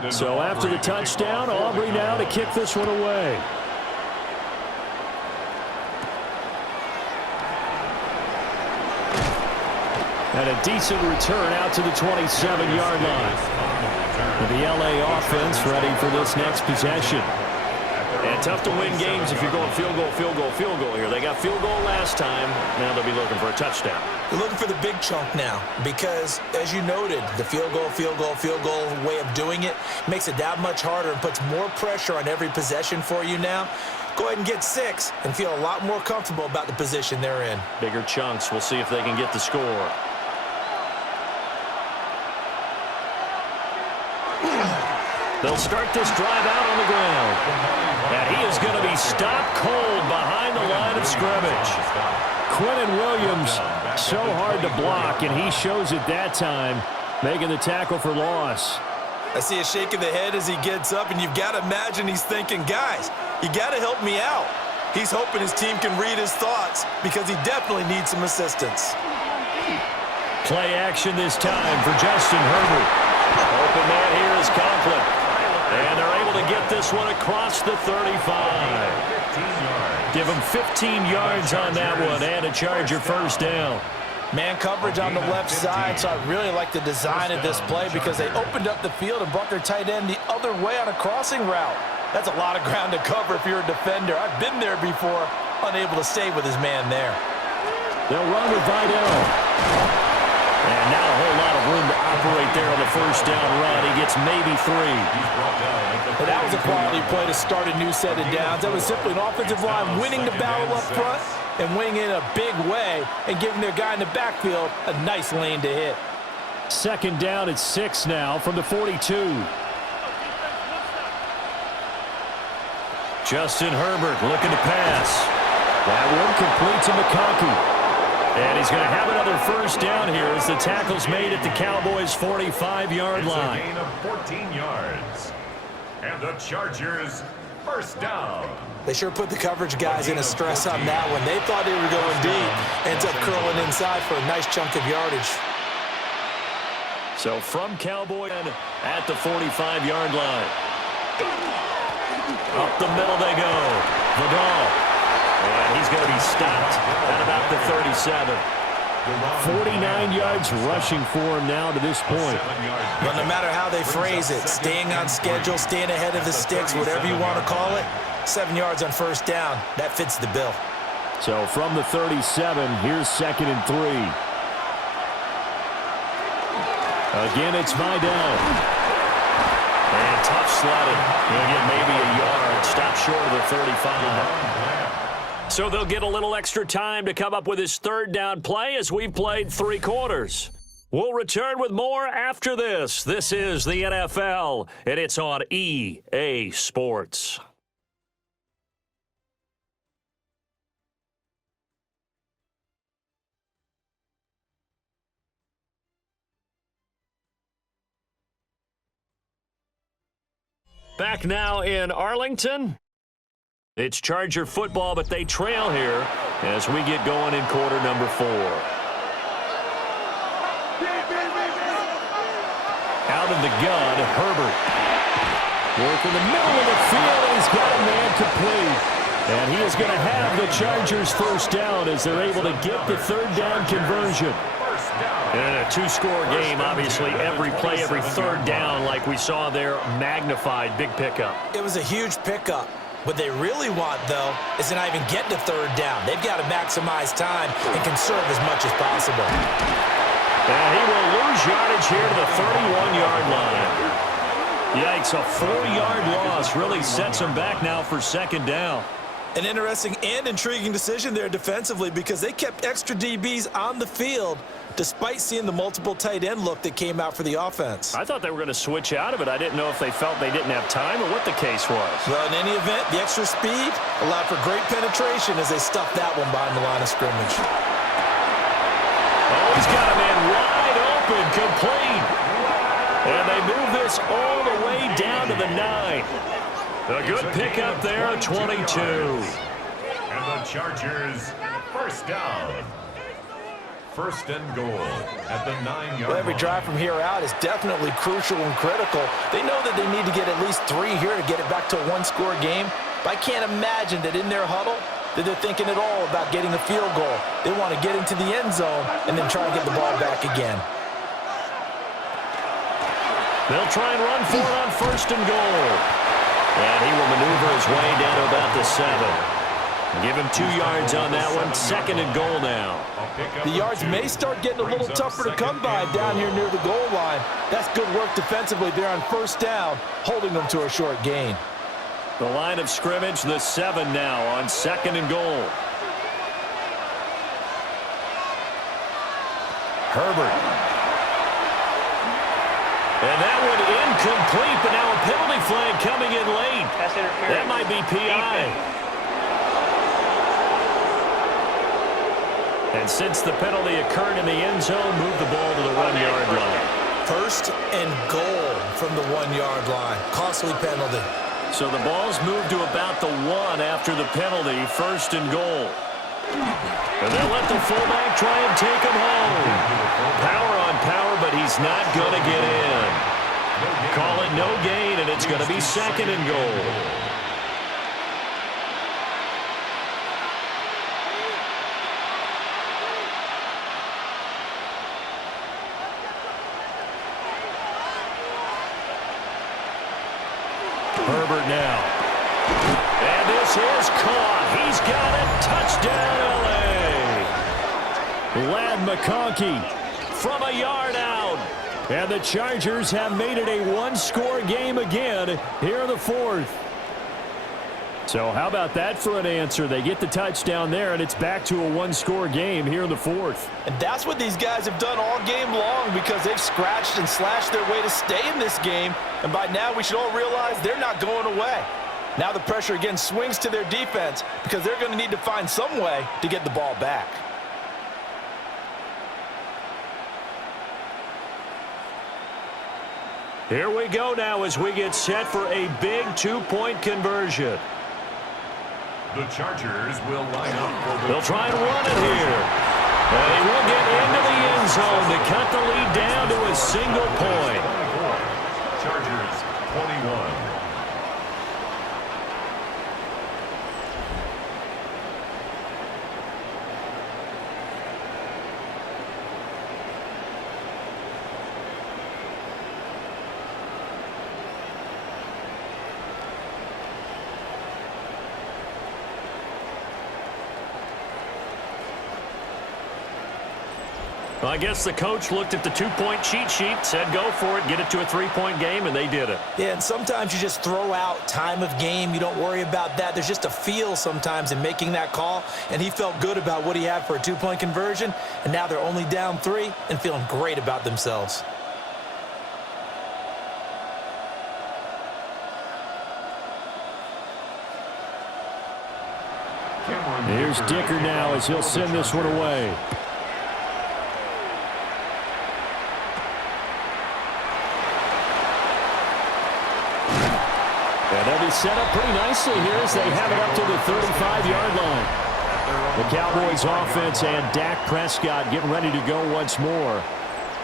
So after the touchdown, Aubrey now to kick this one away. And a decent return out to the 27-yard line. The LA offense ready for this next possession. And tough to win games if you're going field goal, field goal, field goal here. They got field goal last time. Now they'll be looking for a touchdown. They're looking for the big chunk now because, as you noted, the field goal way of doing it makes it that much harder and puts more pressure on every possession for you now. Go ahead and get 6 and feel a lot more comfortable about the position they're in. Bigger chunks. We'll see if they can get the score. They'll start this drive out on the ground. And he is going to be stopped cold behind the line of scrimmage. Quentin Williams, so hard to block, and he shows it that time, making the tackle for loss. I see a shake of the head as he gets up, and you've got to imagine he's thinking, guys, you got to help me out. He's hoping his team can read his thoughts because he definitely needs some assistance. Play action this time for Justin Herbert. Open man here is Conklin. And they're able to get this one across the 35. Give him 15 yards on that one and a Charger first down. Man coverage on the left side, so I really like the design of this play because they opened up the field and brought their tight end the other way on a crossing route. That's a lot of ground to cover if you're a defender. I've been there before, unable to stay with his man there. They'll run with Vidal. And not a whole lot of room to operate there on the first down run. He gets maybe 3. But that was a quality play to start a new set of downs. That was simply an offensive line winning the battle up front and winning in a big way and giving their guy in the backfield a nice lane to hit. Second down at 6 now from the 42. Justin Herbert looking to pass. That one complete to McConkey. And he's going to have another first down here as the tackle's made at the Cowboys' 45-yard line. It's a gain of 14 yards. And the Chargers first down. They sure put the coverage guys in a stress on that one. They thought they were going deep. Ends up curling inside for a nice chunk of yardage. So from Cowboy at the 45-yard line. Up the middle they go. Vidal. And he's going to be stopped at about the 37. 49 yards rushing for him now to this point. But no matter how they phrase it, staying on schedule, staying ahead of the sticks, whatever you want to call it, 7 yards on first down, that fits the bill. So from the 37, here's 2nd and 3. Again, it's Vidal. And tough slotted. He'll get maybe a yard. Stop short of the 35. So they'll get a little extra time to come up with his third down play as we've played 3 quarters. We'll return with more after this. This is the NFL, and it's on EA Sports. Back now in Arlington. It's Charger football, but they trail here as we get going in quarter number 4. Out of the gun, Herbert. Work in the middle of the field, and he's got a man complete. And he is going to have the Chargers first down as they're able to get the third down conversion. In a 2-score game, obviously, every play, every third down, like we saw there, magnified, big pickup. It was a huge pickup. What they really want, though, is to not even get to third down. They've got to maximize time and conserve as much as possible. And he will lose yardage here to the 31-yard line. Yikes, a 4-yard loss really sets him back now for second down. An interesting and intriguing decision there defensively because they kept extra DBs on the field despite seeing the multiple tight end look that came out for the offense. I thought they were going to switch out of it. I didn't know if they felt they didn't have time or what the case was. Well, in any event, the extra speed allowed for great penetration as they stuffed that one behind the line of scrimmage. Oh, he's got a man wide this all the way down to the 9. A good pickup there, 22. And the Chargers, first down. First and goal at the 9-yard line. Every drive from here out is definitely crucial and critical. They know that they need to get at least 3 here to get it back to a one-score game. But I can't imagine that in their huddle that they're thinking at all about getting a field goal. They want to get into the end zone and then try and get the ball back again. They'll try and run for it on first and goal. And he will maneuver his way down to about the 7. Give him 2 yards on that one. Second and goal now. The yards may start getting a little tougher to come by down here near the goal line. That's good work defensively there on first down, holding them to a short gain. The line of scrimmage, the 7 now on second and goal. Herbert. And that one incomplete, but now a penalty flag coming in late. That might be PI. And since the penalty occurred in the end zone, move the ball to the 1-yard line. First and goal from the 1-yard line. Costly penalty. So the ball's moved to about the 1 after the penalty, first and goal. And they'll let the fullback try and take him home. Power on power, but he's not going to get in. Call it no gain, and it's going to be second and goal. Herbert now. And this is caught. He's got it. Touchdown, L.A. Lad McConkey from a yard out. And the Chargers have made it a one-score game again here in the 4th. So how about that for an answer? They get the touchdown there, and it's back to a one-score game here in the 4th. And that's what these guys have done all game long because they've scratched and slashed their way to stay in this game. And by now, we should all realize they're not going away. Now the pressure again swings to their defense because they're going to need to find some way to get the ball back. Here we go now as we get set for a big 2-point conversion. The Chargers will line up for the... They'll try and run it here. And he will get into the end zone to cut the lead down to a single point. Chargers 21. Well, I guess the coach looked at the 2-point cheat sheet, said go for it, get it to a 3-point game, and they did it. Yeah, and sometimes you just throw out time of game. You don't worry about that. There's just a feel sometimes in making that call, and he felt good about what he had for a 2-point conversion, and now they're only down 3 and feeling great about themselves. Here's Dicker now as he'll send this one away. And they'll be set up pretty nicely here as they have it up to the 35-yard line. The Cowboys offense and Dak Prescott getting ready to go once more.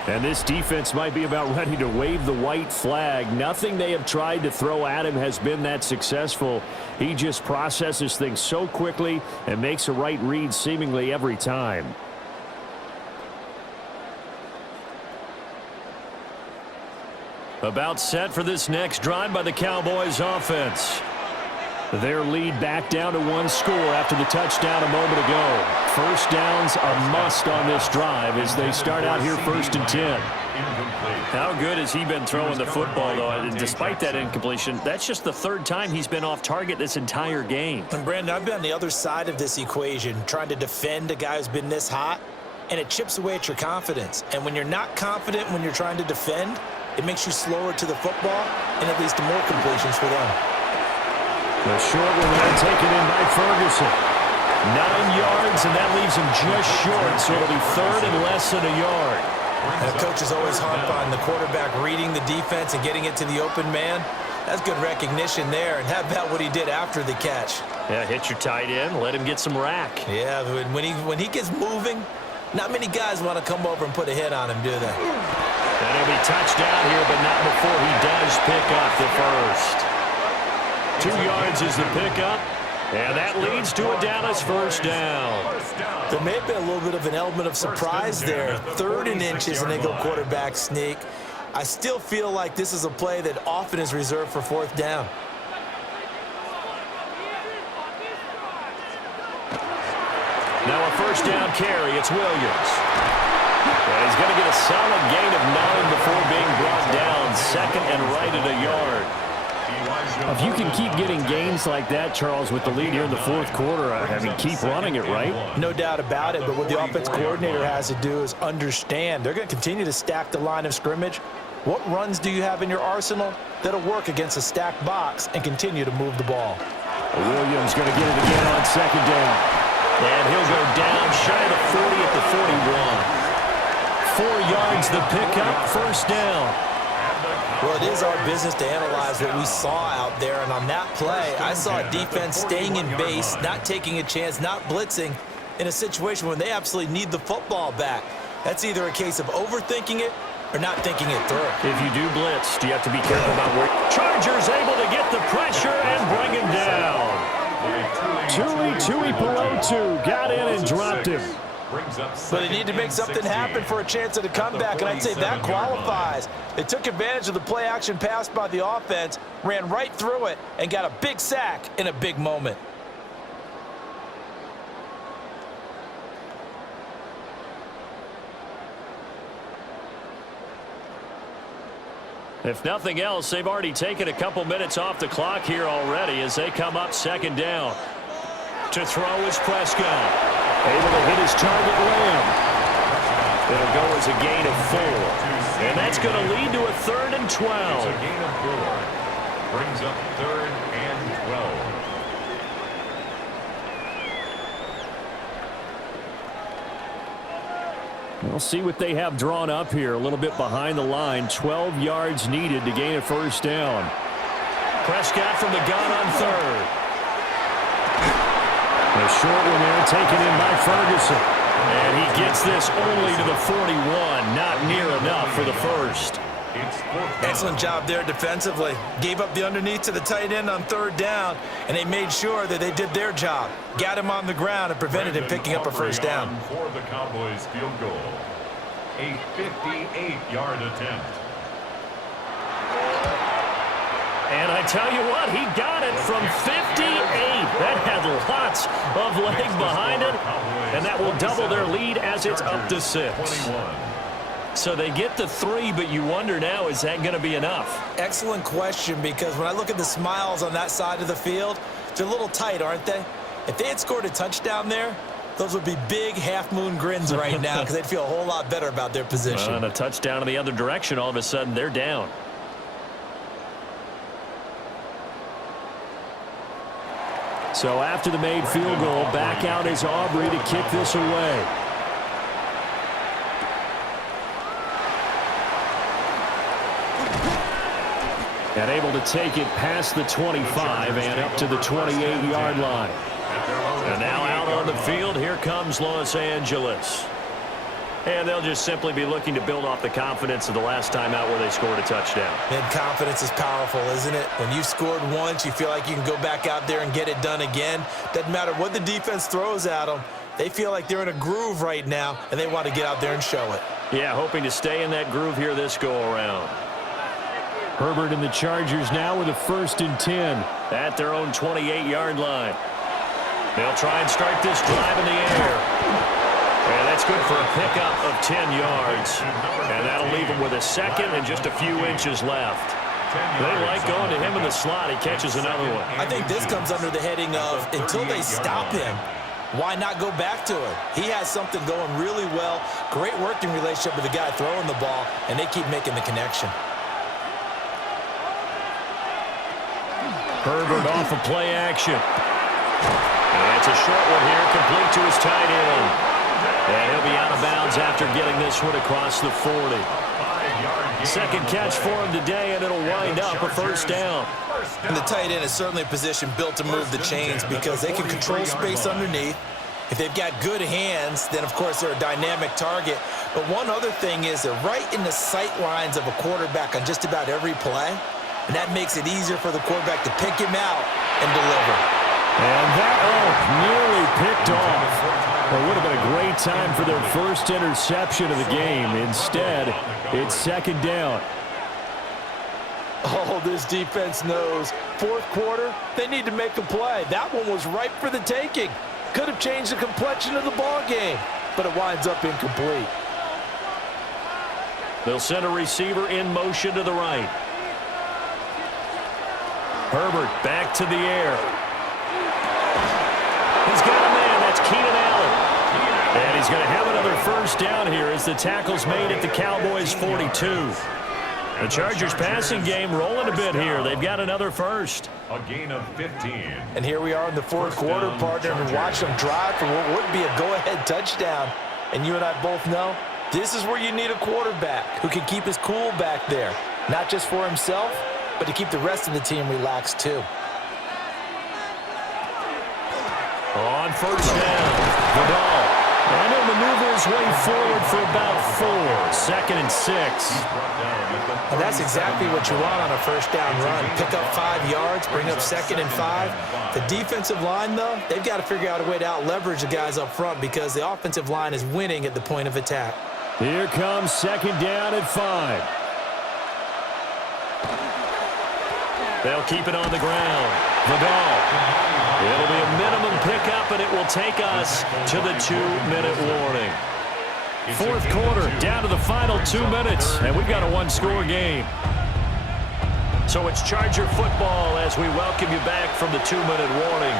And this defense might be about ready to wave the white flag. Nothing they have tried to throw at him has been that successful. He just processes things so quickly and makes a right read seemingly every time. About set for this next drive by the Cowboys offense. Their lead back down to 1 score after the touchdown a moment ago. First down's a must on this drive as they start out here 1st and 10. How good has he been throwing the football, though? And despite that incompletion, that's just the 3rd time he's been off target this entire game. And Brandon, I've been on the other side of this equation, trying to defend a guy who's been this hot, and it chips away at your confidence. And when you're not confident when you're trying to defend, it makes you slower to the football and it leads to more completions for them. The short one there taken in by Ferguson. 9 yards, and that leaves him just short, so it'll be 3rd and less than a yard. And the coach is always harp on the quarterback reading the defense and getting it to the open man. That's good recognition there. And how about what he did after the catch? Yeah, hit your tight end, let him get some rack. Yeah, when he gets moving, not many guys want to come over and put a hit on him, do they? And he'll be touchdown here, but not before he does pick up the first. 2 yards is the pickup, and that leads to a Dallas first down. There may have been a little bit of an element of surprise there. 3rd and inches, and they go quarterback sneak. I still feel like this is a play that often is reserved for 4th down. Now a first down carry, it's Williams. And he's going to get a solid gain of 9 before being brought down. 2nd and right at a yard. If you can keep getting gains like that, Charles, with the lead here in the 4th quarter, I mean, keep running it, right? No doubt about it, but what the offense coordinator has to do is understand they're going to continue to stack the line of scrimmage. What runs do you have in your arsenal that'll work against a stacked box and continue to move the ball? Williams going to get it again on 2nd down. And he'll go down shy of the 40 at the 41. 4 yards the pickup, first down. Well, it is our business to analyze what we saw out there, and on that play, I saw a defense staying in base, not taking a chance, not blitzing in a situation when they absolutely need the football back. That's either a case of overthinking it or not thinking it through. If you do blitz, do you have to be careful about where Chargers able to get the pressure and bring him down. Tui Pelotu got in and dropped him. But they need to make something happen for a chance at a comeback, and I'd say that qualifies. They took advantage of the play-action pass by the offense, ran right through it, and got a big sack in a big moment. If nothing else, they've already taken a couple minutes off the clock here already as they come up 2nd down. To throw is Prescott. Able to hit his target, Lamb. It'll go as a gain of 4. And that's going to lead to a 3rd and 12. It's a gain of 4. Brings up 3rd and 12. We'll see what they have drawn up here. A little bit behind the line. 12 yards needed to gain a first down. Prescott from the gun on 3rd. A short one there, taken in by Ferguson. And he gets this only to the 41. Not near enough for the first. Excellent job there defensively. Gave up the underneath to the tight end on 3rd down, and they made sure that they did their job. Got him on the ground and prevented him picking up a first down. For the Cowboys field goal. A 58-yard attempt. And I tell you what, he got it from 58. That had lots of leg behind it. And that will double their lead as it's up to 6. So they get the 3, but you wonder now, is that going to be enough? Excellent question, because when I look at the smiles on that side of the field, they're a little tight, aren't they? If they had scored a touchdown there, those would be big half-moon grins right now because they'd feel a whole lot better about their position. And a touchdown in the other direction, all of a sudden they're down. So after the made field goal, back out is Aubrey to kick this away. And able to take it past the 25 and up to the 28-yard line. And now out on the field, here comes Los Angeles. And they'll just simply be looking to build off the confidence of the last time out where they scored a touchdown. And confidence is powerful, isn't it? When you scored once, you feel like you can go back out there and get it done again. Doesn't matter what the defense throws at them. They feel like they're in a groove right now, and they want to get out there and show it. Yeah, hoping to stay in that groove here this go-around. Herbert and the Chargers now with a 1st and 10. At their own 28-yard line. They'll try and start this drive in the air. And that's good for a pickup of 10 yards. And that'll leave him with a 2nd and just a few inches left. They like going to him in the slot. He catches another one. I think this comes under the heading of until they stop him, why not go back to it? He has something going really well. Great working relationship with the guy throwing the ball, and they keep making the connection. Herbert off of play action. And it's a short one here, complete to his tight end. And he'll be out of bounds after getting this one across the 40. Second catch for him today, and it'll wind up a first down. And the tight end is certainly a position built to move the chains because they can control space underneath. If they've got good hands, then, of course, they're a dynamic target. But one other thing is they're right in the sight lines of a quarterback on just about every play, and that makes it easier for the quarterback to pick him out and deliver. And that nearly picked off. It would have been a great time for their first interception of the game. Instead, it's second down. Oh, this defense knows. Fourth quarter, they need to make a play. That one was ripe for the taking. Could have changed the complexion of the ball game, but it winds up incomplete. They'll send a receiver in motion to the right. Herbert back to the air. He's got a man. That's Keenan Allen. And he's going to have another first down here as the tackle's made at the Cowboys' 42. The Chargers passing game rolling a bit here. They've got another first. A gain of 15. And here we are in the fourth quarter, partner, and watch them drive for what would be a go-ahead touchdown. And you and I both know this is where you need a quarterback who can keep his cool back there, not just for himself, but to keep the rest of the team relaxed too. On first down, Vidal. And he'll maneuver his way forward for about 4. Second and 6. And that's exactly what you want on a first down run. Pick up 5 yards, bring up second and 5. The defensive line, though, they've got to figure out a way to out-leverage the guys up front because the offensive line is winning at the point of attack. Here comes second down at 5. They'll keep it on the ground. Vidal. It'll be a minimum pickup, and it will take us to the 2-minute warning. Fourth quarter, down to the final 2 minutes, and we've got a one-score game. So it's Charger football as we welcome you back from the 2-minute warning.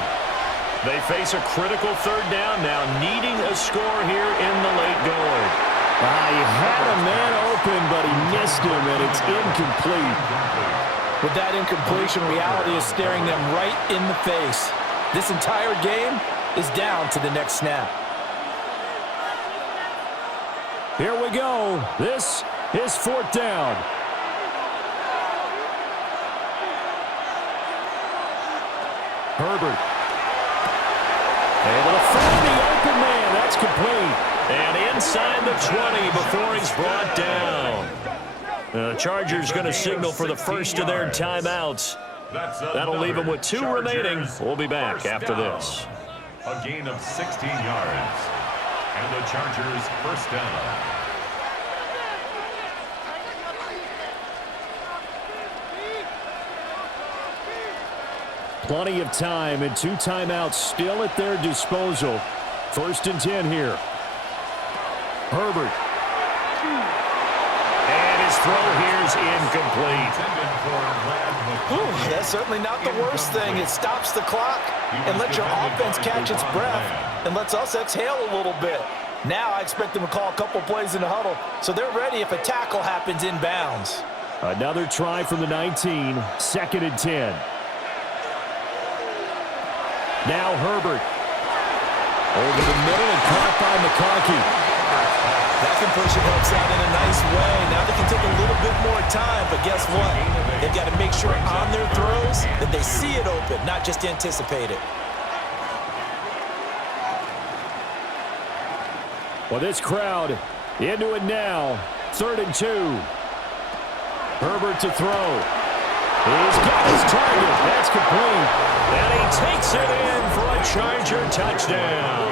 They face a critical third down now, needing a score here in the late going. He had a man open, but he missed him, and it's incomplete. With that incompletion, reality is staring them right in the face. This entire game is down to the next snap. Here we go. This is fourth down. Herbert. Able to find the open man. That's complete. And inside the 20 before he's brought down. The Chargers going to signal for the first of their timeouts. That'll leave them with 2 remaining. We'll be back after this. A gain of 16 yards. And the Chargers first down. Plenty of time and 2 timeouts still at their disposal. First and 10 here. Herbert. And his throw here's incomplete. That's certainly not the worst thing. It stops the clock and lets your offense catch its breath and lets us exhale a little bit. Now I expect them to call a couple plays in the huddle so they're ready if a tackle happens in bounds. Another try from the 19, second and 10. Now Herbert. Over the middle and caught by McConkey. That completion helps out in a nice way. Now they can take a little bit more time, but guess what? They've got to make sure on their throws that they see it open, not just anticipate it. Well, this crowd into it now. Third and 2. Herbert to throw. He's got his target. That's complete. And he takes it in for a Charger touchdown.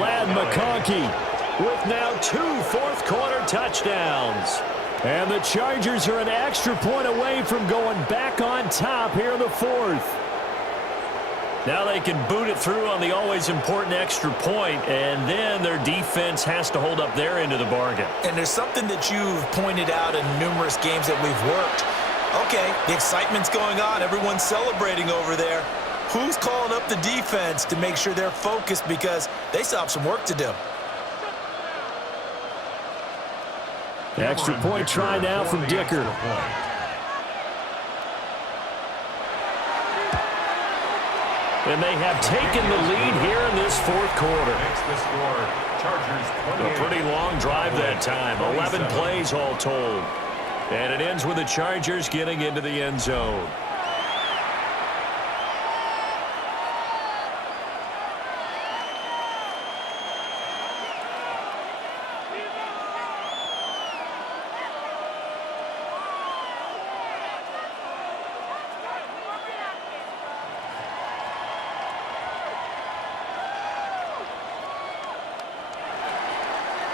Lad McConkey with now 2 fourth-quarter touchdowns. And the Chargers are an extra point away from going back on top here in the fourth. Now they can boot it through on the always important extra point, and then their defense has to hold up their end of the bargain. And there's something that you've pointed out in numerous games that we've worked. Okay, the excitement's going on. Everyone's celebrating over there. Who's calling up the defense to make sure they're focused because they still have some work to do? Extra point try now from Dicker. And they have taken the lead here in this fourth quarter. Makes the score. Chargers 28. A pretty long drive that time. 11 plays all told. And it ends with the Chargers getting into the end zone.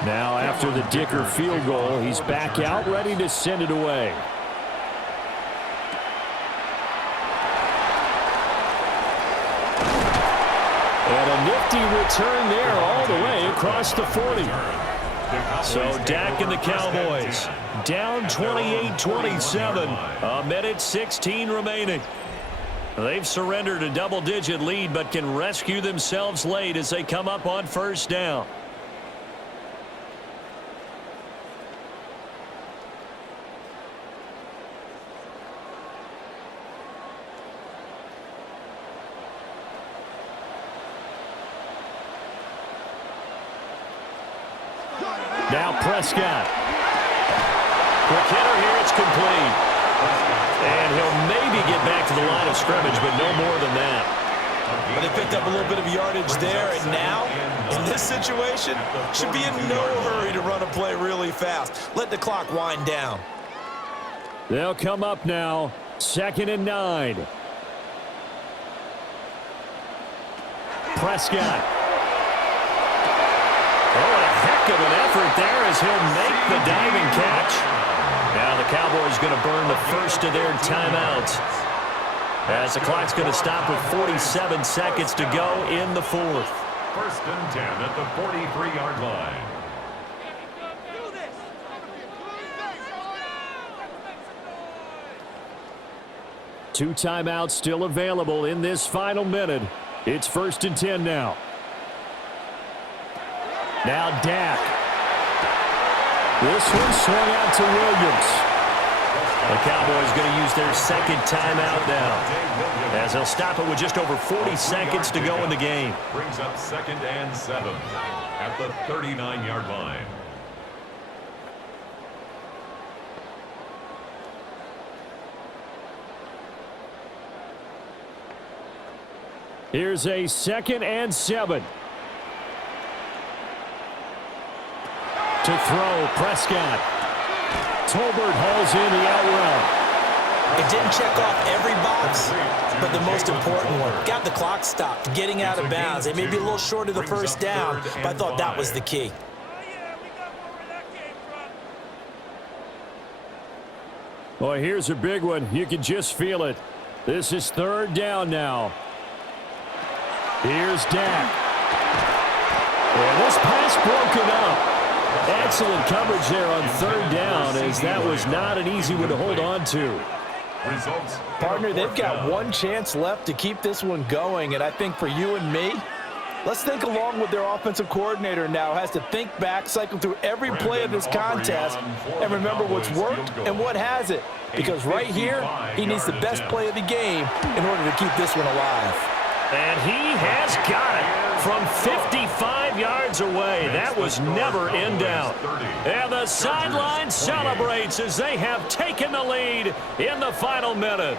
Now, after the Dicker field goal, he's back out, ready to send it away. And a nifty return there all the way across the 40. So Dak and the Cowboys down 28-27. A minute 16 remaining. They've surrendered a double-digit lead but can rescue themselves late as they come up on first down. Now Prescott. Quick hitter here, it's complete. And he'll maybe get back to the line of scrimmage, but no more than that. But they picked up a little bit of yardage there, and now, in this situation, should be in no hurry to run a play really fast. Let the clock wind down. They'll come up now, 2nd and 9. Prescott. Oh, a heck of an effort there as he'll make the diving catch. Now the Cowboys going to burn the first of their timeouts, as the clock's going to stop with 47 seconds to go in the fourth. 1st and 10 at the 43-yard line. Two timeouts still available in this final minute. It's 1st and 10 now. Now Dak. This one swung out to Williams. The Cowboys going to use their second timeout now, as they'll stop it with just over 40 seconds to go in the game. Brings up 2nd and 7 at the 39-yard line. Here's a 2nd and 7. To throw, Prescott. Tolbert hauls in the out route. It didn't check off every box, but the most important one. Got the clock stopped, getting out of bounds. They may be a little short of the first down, but I thought that was the key. Boy, here's a big one. You can just feel it. This is 3rd down now. Here's Dak. And this pass broken up. Excellent coverage there on 3rd down, as that was not an easy one to hold on to. Results. Partner, they've got one chance left to keep this one going, and I think for you and me, let's think along with their offensive coordinator now. Has to think back, cycle through every play of this contest, and remember what's worked and what hasn't. Because right here, he needs the best play of the game in order to keep this one alive. And he has got it from 55 yards away. That was never in doubt. And the sideline celebrates as they have taken the lead in the final minute.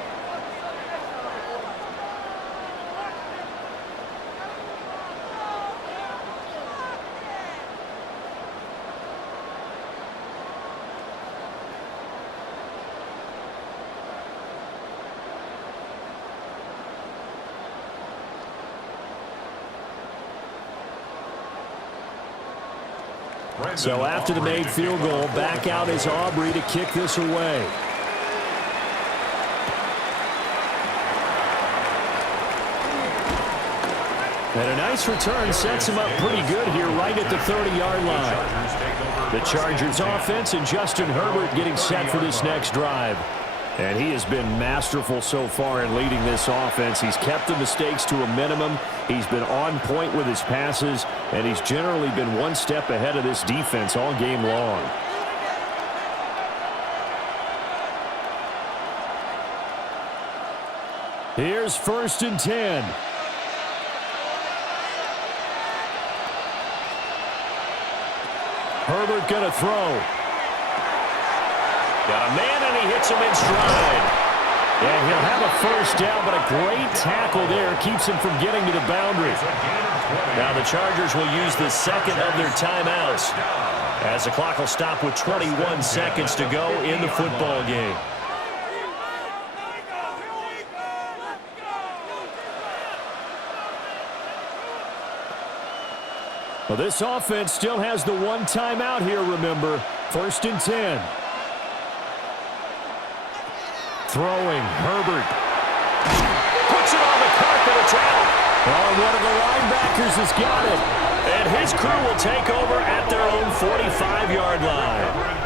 So after the made field goal, back out is Aubrey to kick this away. And a nice return sets him up pretty good here right at the 30-yard line. The Chargers offense and Justin Herbert getting set for this next drive. And he has been masterful so far in leading this offense. He's kept the mistakes to a minimum. He's been on point with his passes, and he's generally been one step ahead of this defense all game long. Here's 1st and 10. Herbert going to throw. Got a man, and he hits him in stride. And he'll have a first down, but a great tackle there keeps him from getting to the boundary. Now the Chargers will use the second of their timeouts as the clock will stop with 21 seconds to go in the football game. Well, this offense still has the one timeout here, remember. 1st and 10. Throwing, Herbert. Puts it on the carpet, it's out. Oh, one of the linebackers has got it. And his crew will take over at their own 45-yard line.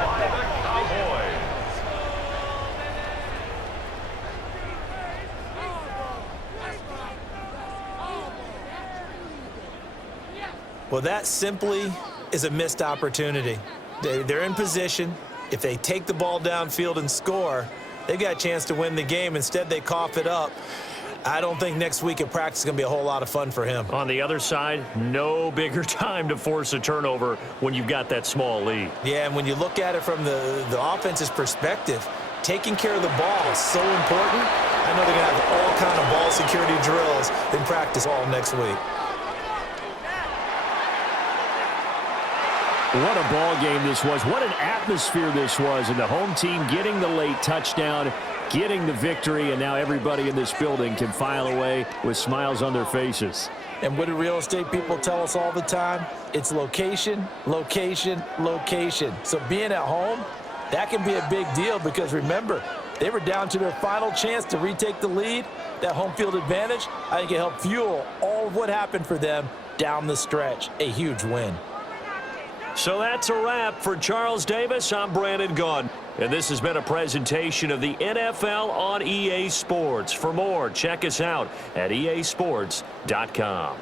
Well, that simply is a missed opportunity. They're in position. If they take the ball downfield and score, they've got a chance to win the game. Instead, they cough it up. I don't think next week at practice is going to be a whole lot of fun for him. On the other side, no bigger time to force a turnover when you've got that small lead. Yeah, and when you look at it from the offense's perspective, taking care of the ball is so important. I know they're going to have all kind of ball security drills in practice all next week. What a ball game this was. What an atmosphere this was. And the home team getting the late touchdown, getting the victory, and now everybody in this building can file away with smiles on their faces. And what do real estate people tell us all the time? It's location, location, location. So being at home, that can be a big deal because remember, they were down to their final chance to retake the lead. That home field advantage, I think it helped fuel all of what happened for them down the stretch. A huge win. So that's a wrap for Charles Davis. I'm Brandon Gaudin. And this has been a presentation of the NFL on EA Sports. For more, check us out at easports.com.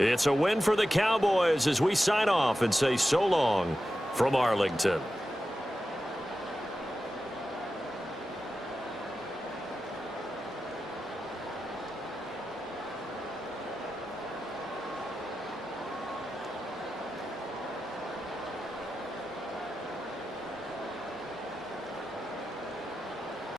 It's a win for the Cowboys as we sign off and say so long from Arlington.